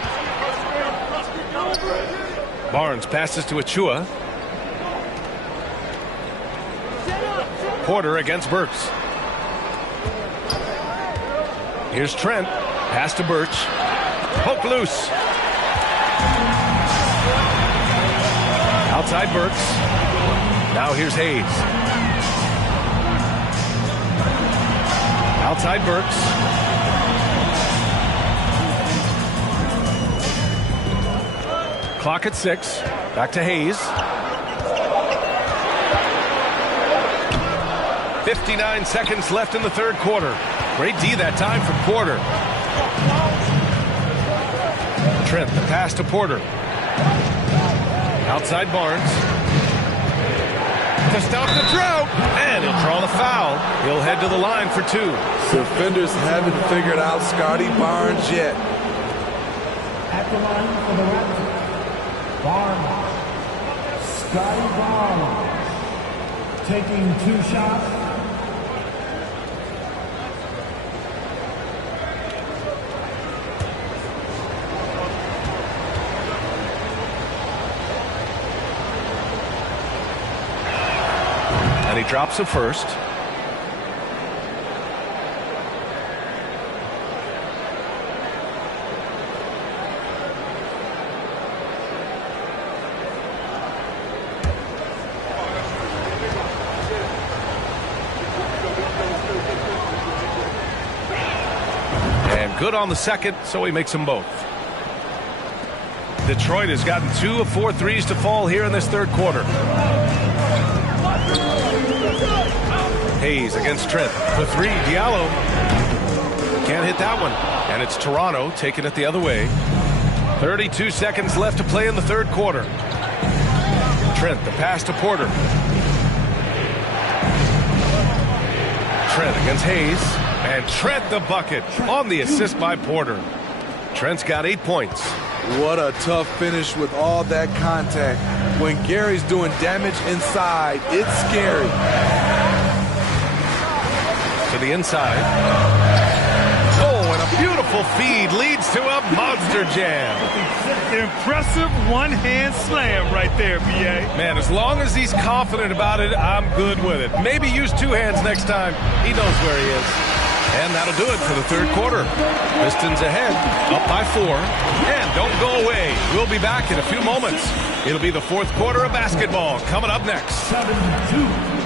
Barnes passes to Achua. Porter against Burks. Here's Trent. Pass to Birch. Poke loose. Outside Burks. Now here's Hayes. Outside Burks. Clock at 6. Back to Hayes. 59 seconds left in the third quarter. Great D that time from Porter. Trent, the pass to Porter. Outside Barnes. To stop the drought. And he'll draw the foul. He'll head to the line for 2. Defenders haven't figured out Scotty Barnes yet. At the line for the Raptors, Barnes. Scotty Barnes taking 2 shots. And he drops it first. And good on the second, so he makes them both. Detroit has gotten 2 of 4 threes to fall here in this third quarter. Hayes against Trent. The 3, Diallo. Can't hit that one. And it's Toronto taking it the other way. 32 seconds left to play in the third quarter. Trent, the pass to Porter. Trent against Hayes. And Trent the bucket on the assist by Porter. Trent's got 8 points. What a tough finish with all that contact. When Gary's doing damage inside, it's scary. To the inside. Oh, and a beautiful feed leads to a monster jam. Impressive one-hand slam right there, B.A. Man, as long as he's confident about it, I'm good with it. Maybe use 2 hands next time. He knows where he is. And that'll do it for the third quarter. Pistons ahead, up by 4. And don't go away. We'll be back in a few moments. It'll be the fourth quarter of basketball coming up next. 7-2.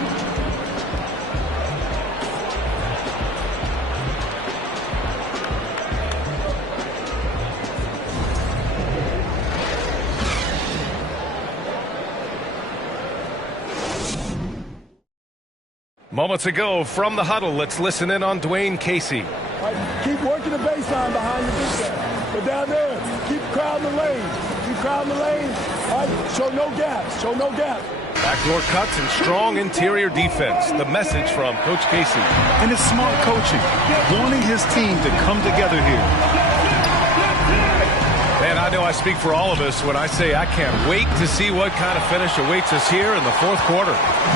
Moments ago from the huddle, let's listen in on Dwayne Casey. Right, keep working the baseline behind the defense. But down there, keep crowding the lane. Keep crowding the lane. All right, show no gaps. Show no gaps. Backdoor cuts and strong interior defense. The message from Coach Casey. And it's smart coaching, wanting his team to come together here. Man, I know I speak for all of us when I say I can't wait to see what kind of finish awaits us here in the fourth quarter.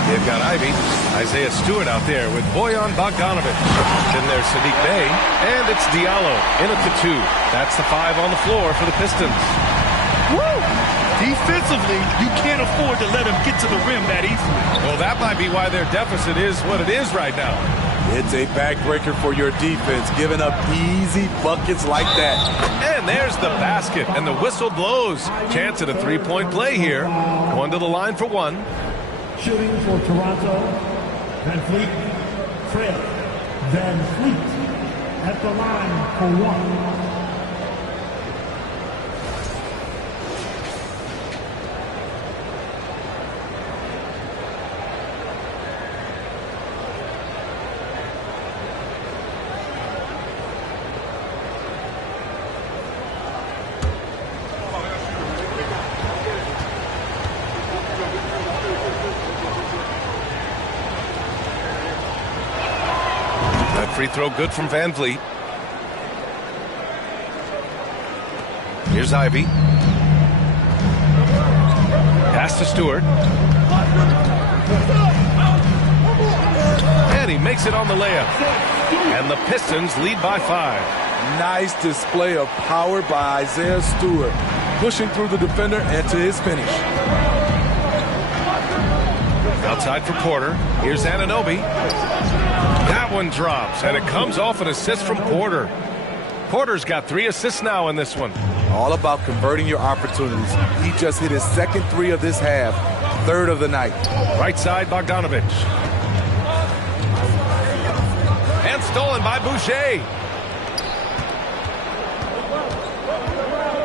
They've got Ivy, Isaiah Stewart out there with Bojan Bogdanovic. Then there's Sadiq Bey, and it's Diallo in at the 2. That's the 5 on the floor for the Pistons. Woo! Defensively, you can't afford to let him get to the rim that easily. Well, that might be why their deficit is what it is right now. It's a backbreaker for your defense, giving up easy buckets like that. And there's the basket, and the whistle blows. Chance at a 3-point play here. Going to the line for 1. Shooting for Toronto, Van Fleet, Fred Van Fleet at the line for 1. Free throw good from Van Vliet. Here's Ivy. Pass to Stewart. And he makes it on the layup. And the Pistons lead by 5. Nice display of power by Isaiah Stewart, pushing through the defender and to his finish. Outside for Porter. Here's Anunoby. That one drops, and it comes off an assist from Porter. Porter's got 3 assists now in this one. All about converting your opportunities. He just hit his second 3 of this half, 3rd of the night. Right side, Bogdanovic. And stolen by Boucher.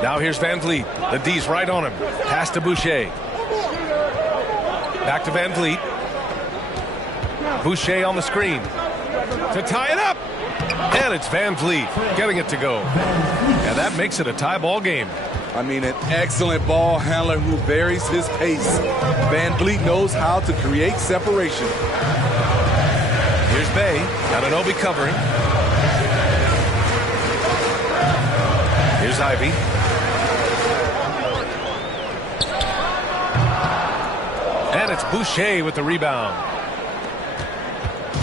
Now here's Van Vliet. The D's right on him. Pass to Boucher. Back to Van Vliet. Boucher on the screen to tie it up. And it's Van Vliet getting it to go. And that makes it a tie ball game. I mean, an excellent ball handler who varies his pace. Van Vliet knows how to create separation. Here's Bay. Anunoby covering. Here's Ivy. And it's Boucher with the rebound.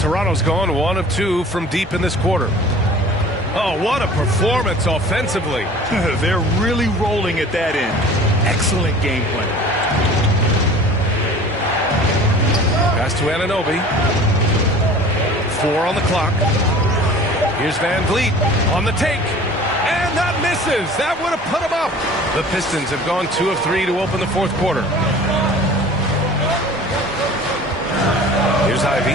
Toronto's gone 1 of 2 from deep in this quarter. Oh, what a performance offensively. They're really rolling at that end. Excellent game plan. Pass to Anunoby. 4 on the clock. Here's Van Vliet on the take. And that misses. That would have put him up. The Pistons have gone 2 of 3 to open the 4th quarter. Here's Ivy.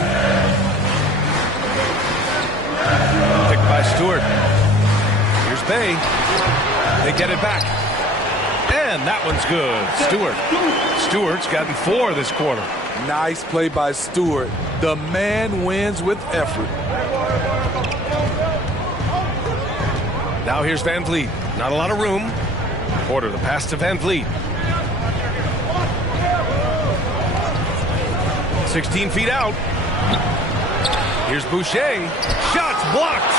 Picked by Stewart. Here's Bay. They get it back. And that one's good. Stewart's gotten 4 this quarter. Nice play by Stewart. The man wins with effort. Now here's Van Vliet. Not a lot of room. Porter, the pass to Van Vliet. 16 feet out. Here's Boucher. Shots blocked.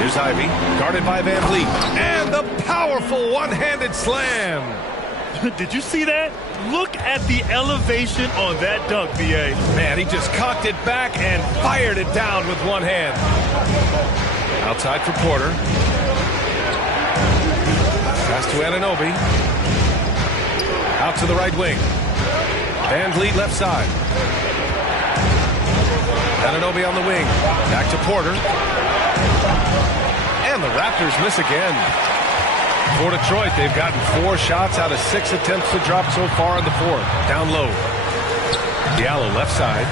Here's Ivy. Guarded by Van Vliet. And the powerful one-handed slam. Did you see that? Look at the elevation on that dunk, B.A. Man, he just cocked it back and fired it down with one hand. Outside for Porter. Pass to Anunoby. Out to the right wing. Van Vliet left side. Anunoby on the wing. Back to Porter. And the Raptors miss again. For Detroit, they've gotten 4 shots out of 6 attempts to drop so far in the 4th. Down low. Diallo left side.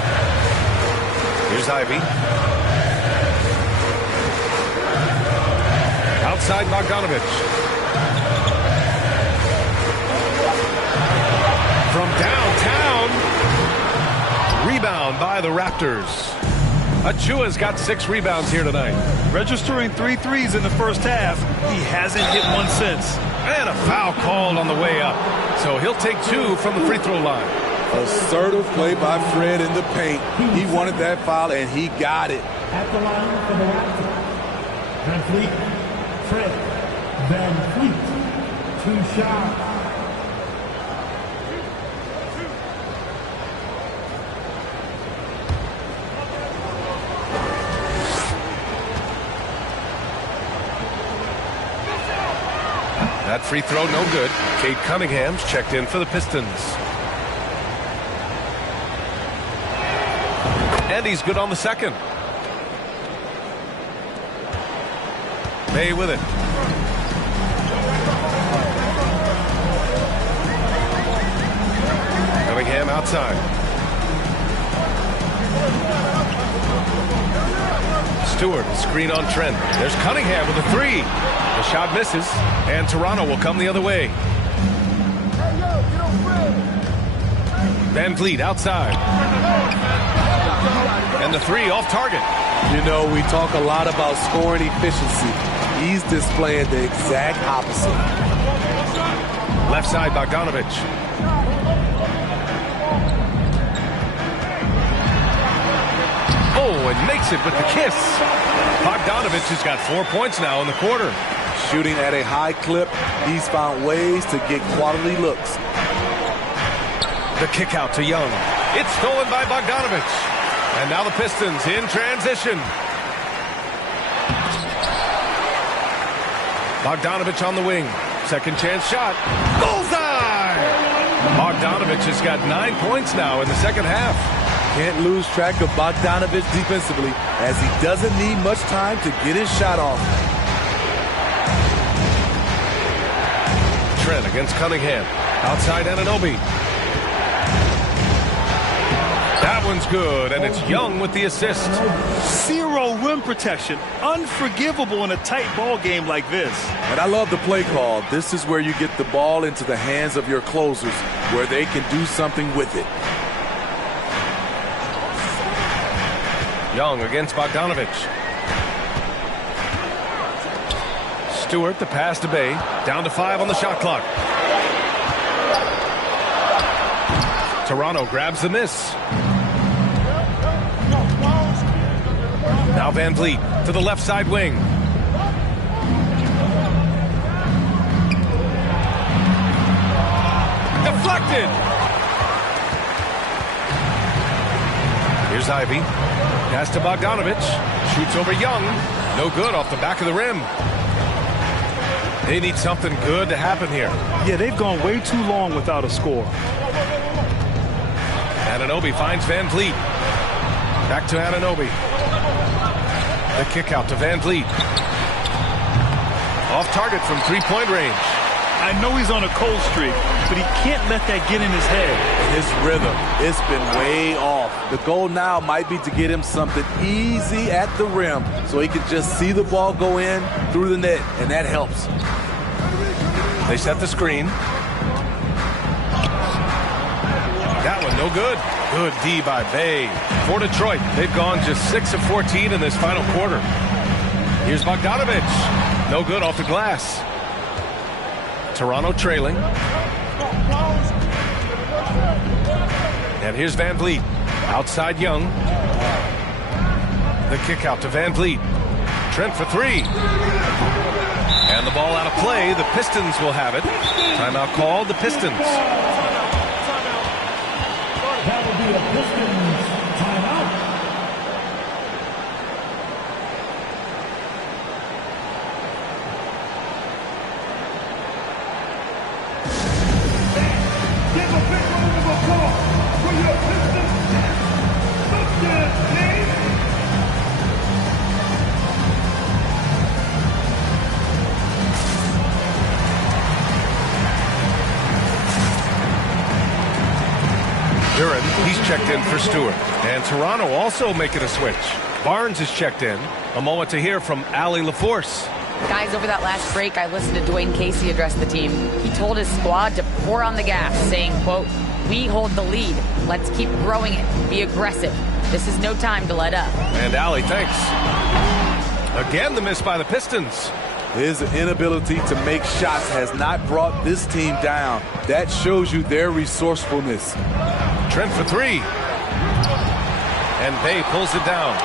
Here's Ivy. Outside Bogdanovic. From downtown. Rebound by the Raptors. Achua's got 6 rebounds here tonight. Registering 3 threes in the first half. He hasn't hit one since. And a foul called on the way up. So he'll take 2 from the free throw line. Assertive play by Fred in the paint. He wanted that foul, and he got it. At the line for the Raptors, Van Vliet, Fred Van Vliet, 2 shots. That free throw no good. Cade Cunningham's checked in for the Pistons. And he's good on the second. Bay with it. Cunningham outside. Stewart, screen on Trent. There's Cunningham with a 3. The shot misses, and Toronto will come the other way. Van Vliet outside. And the 3 off target. You know, we talk a lot about scoring efficiency. He's displaying the exact opposite. Left side, Bogdanovic. Oh, and makes it with the kiss. Bogdanovic has got 4 points now in the quarter. Shooting at a high clip, he's found ways to get quality looks. The kick out to Young. It's stolen by Bogdanovich. And now the Pistons in transition. Bogdanovich on the wing. Second chance shot. Bullseye! Bogdanovich has got 9 points now in the second half. Can't lose track of Bogdanovich defensively, as he doesn't need much time to get his shot off. Trent against Cunningham. Outside Anunoby. That one's good, and it's Young with the assist. Zero rim protection. Unforgivable in a tight ball game like this. And I love the play call. This is where you get the ball into the hands of your closers, where they can do something with it. Young against Bogdanovich. Stewart, the pass to Bay. Down to 5 on the shot clock. Toronto grabs the miss. Now Van Vliet to the left side wing. Deflected. Here's Ivy. Pass to Bogdanovich. Shoots over Young. No good off the back of the rim. They need something good to happen here. Yeah, they've gone way too long without a score. Anunoby finds Van Vliet. Back to Anunoby. The kick out to Van Vliet. Off target from three-point range. I know he's on a cold streak, but he can't let that get in his head. His rhythm, it's been way off. The goal now might be to get him something easy at the rim so he can just see the ball go in through the net, and that helps. They set the screen. That one no good. Good D by Bay. For Detroit, they've gone just 6 of 14 in this final quarter. Here's Bogdanovich. No good off the glass. Toronto trailing. And here's Van Vliet. Outside Young. The kick out to Van Vliet. Trent for 3. And the ball out of play. The Pistons will have it. Timeout called. The Pistons. That will be a Pistons timeout. Give a big round of applause for your Pistons. Duran, he's checked in for Stewart. And Toronto also making a switch. Barnes is checked in. A moment to hear from Allie LaForce. Guys, over that last break, I listened to Dwayne Casey address the team. He told his squad to pour on the gas, saying, quote, "We hold the lead. Let's keep growing it. Be aggressive. This is no time to let up." And Allie, thanks. Again, the miss by the Pistons. His inability to make shots has not brought this team down. That shows you their resourcefulness. Trent for 3. And Bay pulls it down.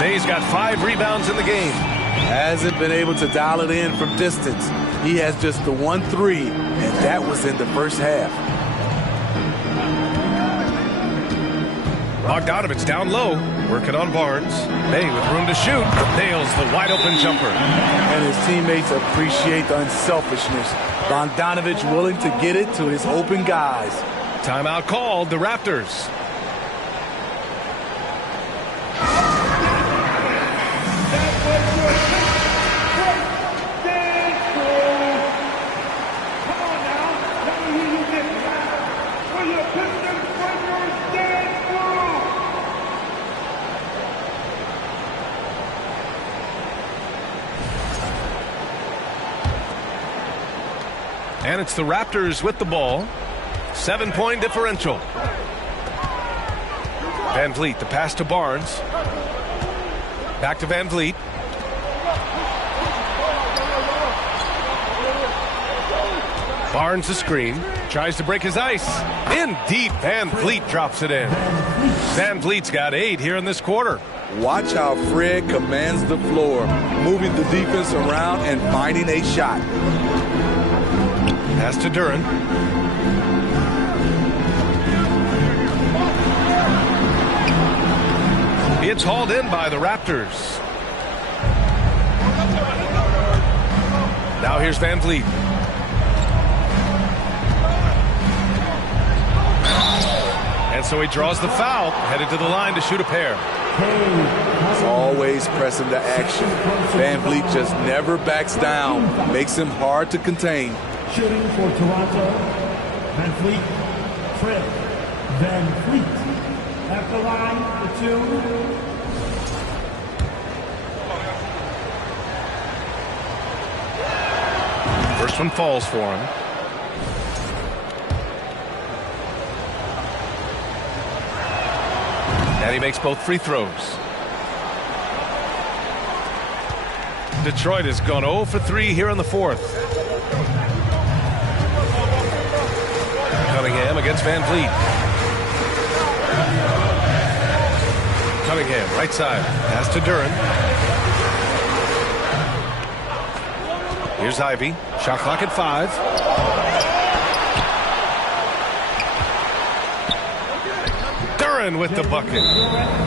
Bay's got 5 rebounds in the game. Hasn't been able to dial it in from distance. He has just the 1 3, and that was in the first half. Bogdanovich down low, working on Barnes. Bay with room to shoot, nails the wide open jumper. And his teammates appreciate the unselfishness. Bogdanovich willing to get it to his open guys. Timeout called. The Raptors. And it's the Raptors with the ball. 7-point differential. Van Vliet, the pass to Barnes. Back to Van Vliet. Barnes the screen. Tries to break his ice. In deep, Van Vliet drops it in. Van Vliet's got 8 here in this quarter. Watch how Fred commands the floor, moving the defense around and finding a shot. Pass to Duran. It's hauled in by the Raptors. Now here's Van Vliet. And so he draws the foul, headed to the line to shoot a pair. He's always pressing the action. Van Vliet just never backs down, makes him hard to contain. Shooting for Toronto, Van Vliet, Fred Van Vliet. At the line, the two. First one falls for him. And he makes both free throws. Detroit has gone 0 for 3 here in the fourth. Cunningham against Van Vliet. Cunningham, right side. Pass to Duren. Here's Ivy. Shot clock at 5. Duren with the bucket.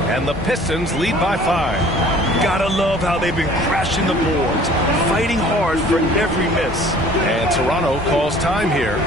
And the Pistons lead by 5. Gotta love how they've been crashing the boards, fighting hard for every miss. And Toronto calls time here.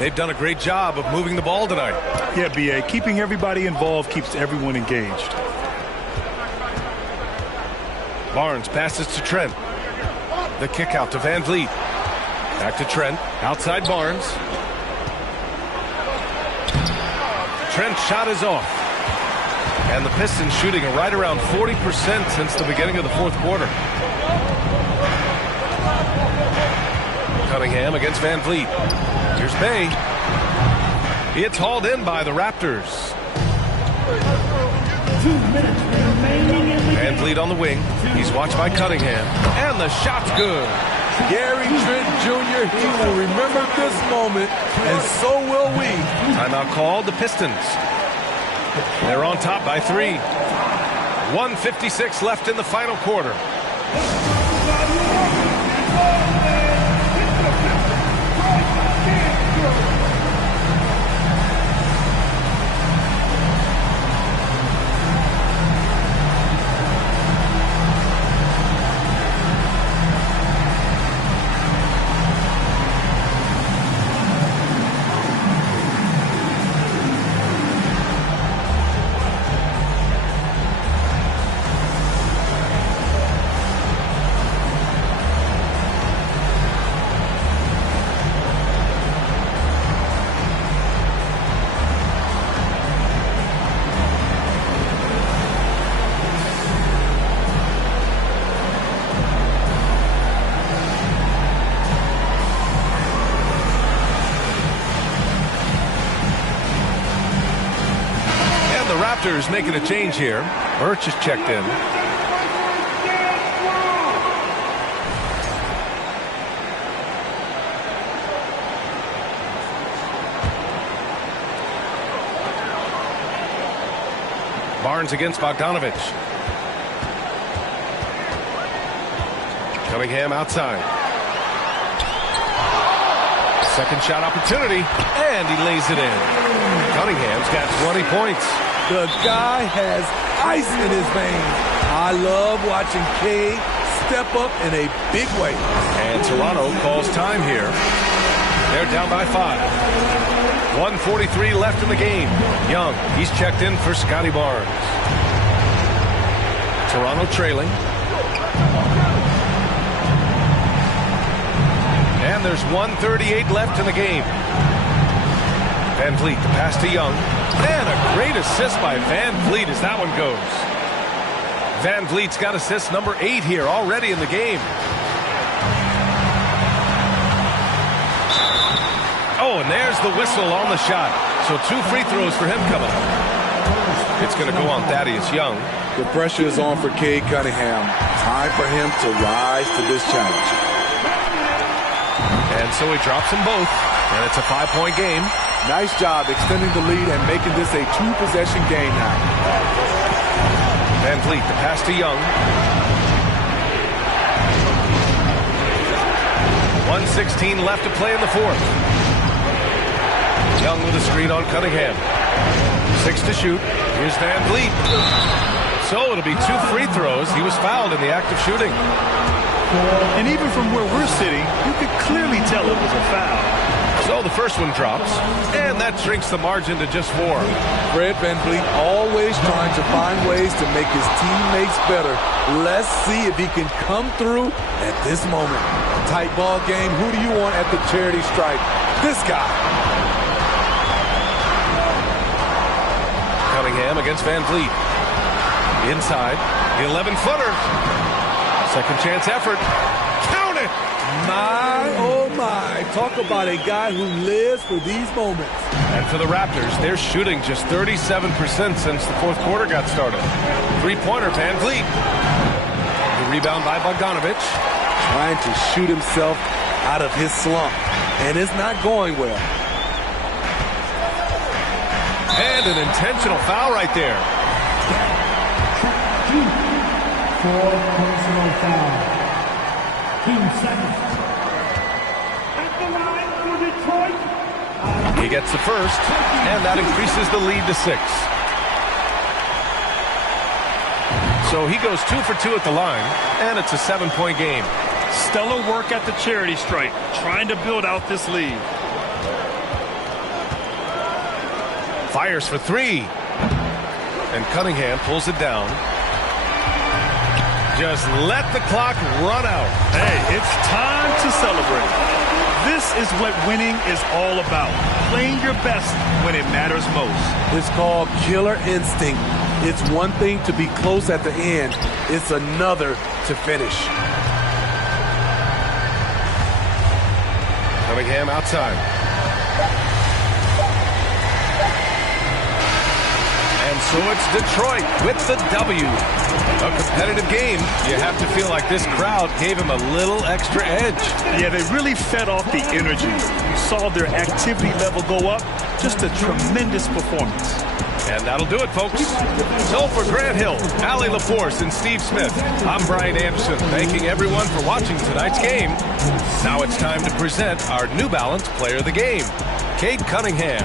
They've done a great job of moving the ball tonight. Yeah, B.A. Keeping everybody involved keeps everyone engaged. Barnes passes to Trent. The kick out to Van Vliet. Back to Trent. Outside Barnes. Trent's shot is off. And the Pistons shooting right around 40% since the beginning of the fourth quarter. Cunningham against Van Vliet. Here's Bay. It's hauled in by the Raptors. 2 minutes remaining in the Van Vliet on the wing. He's watched by Cunningham. And the shot's good. Gary Trent Jr., he will remember this moment, and so will we. Timeout called, the Pistons. They're on top by 3. 1:56 left in the final quarter. Raptors making a change here. Birch is checked in. Barnes against Bogdanovich. Cunningham outside. Second shot opportunity, and he lays it in. Cunningham's got 20 points. The guy has ice in his veins. I love watching K step up in a big way. And Toronto calls time here. They're down by 5. 1:43 left in the game. Young, he's checked in for Scotty Barnes. Toronto trailing. And there's 1:38 left in the game. Van Vliet, the pass to Young. And a great assist by Van Vliet as that one goes. Van Vliet's got assist number 8 here already in the game. Oh, and there's the whistle on the shot. So 2 free throws for him coming up. It's going to go on Thaddeus Young. The pressure is on for Cade Cunningham. Time for him to rise to this challenge. And so he drops them both, and it's a 5-point game. Nice job extending the lead and making this a 2-possession game now. Van Vliet, the pass to Young. 1:16 left to play in the fourth. Young with a screen on Cunningham. 6 to shoot. Here's Van Vliet. So it'll be 2 free throws. He was fouled in the act of shooting. And even from where we're sitting, you could clearly tell it was a foul. So the first one drops, and that shrinks the margin to just 4. Fred Van Vliet always trying to find ways to make his teammates better. Let's see if he can come through at this moment. Tight ball game. Who do you want at the charity stripe? This guy. Cunningham against Van Vliet. Inside, the 11-footer. Second chance effort. Count it! My, oh my. Talk about a guy who lives for these moments. And for the Raptors, they're shooting just 37% since the fourth quarter got started. Three-pointer, Van Vliet. The rebound by Bogdanovich. Trying to shoot himself out of his slump. And it's not going well. And an intentional foul right there. For personal foul. Team second. At the line for Detroit. He gets the first, and that increases the lead to 6. So he goes 2 for 2 at the line, and it's a 7-point game. Stellar work at the charity stripe, trying to build out this lead. Fires for 3. And Cunningham pulls it down. Just let the clock run out. Hey, it's time to celebrate. This is what winning is all about. Playing your best when it matters most. It's called killer instinct. It's one thing to be close at the end. It's another to finish. Cunningham outside. And so it's Detroit with the W. A competitive game. You have to feel like this crowd gave him a little extra edge. Yeah, they really fed off the energy. You saw their activity level go up. Just a tremendous performance. And that'll do it, folks. So for Grant Hill, Allie LaForce, and Steve Smith, I'm Brian Anderson, thanking everyone for watching tonight's game. Now it's time to present our New Balance Player of the Game, Cade Cunningham.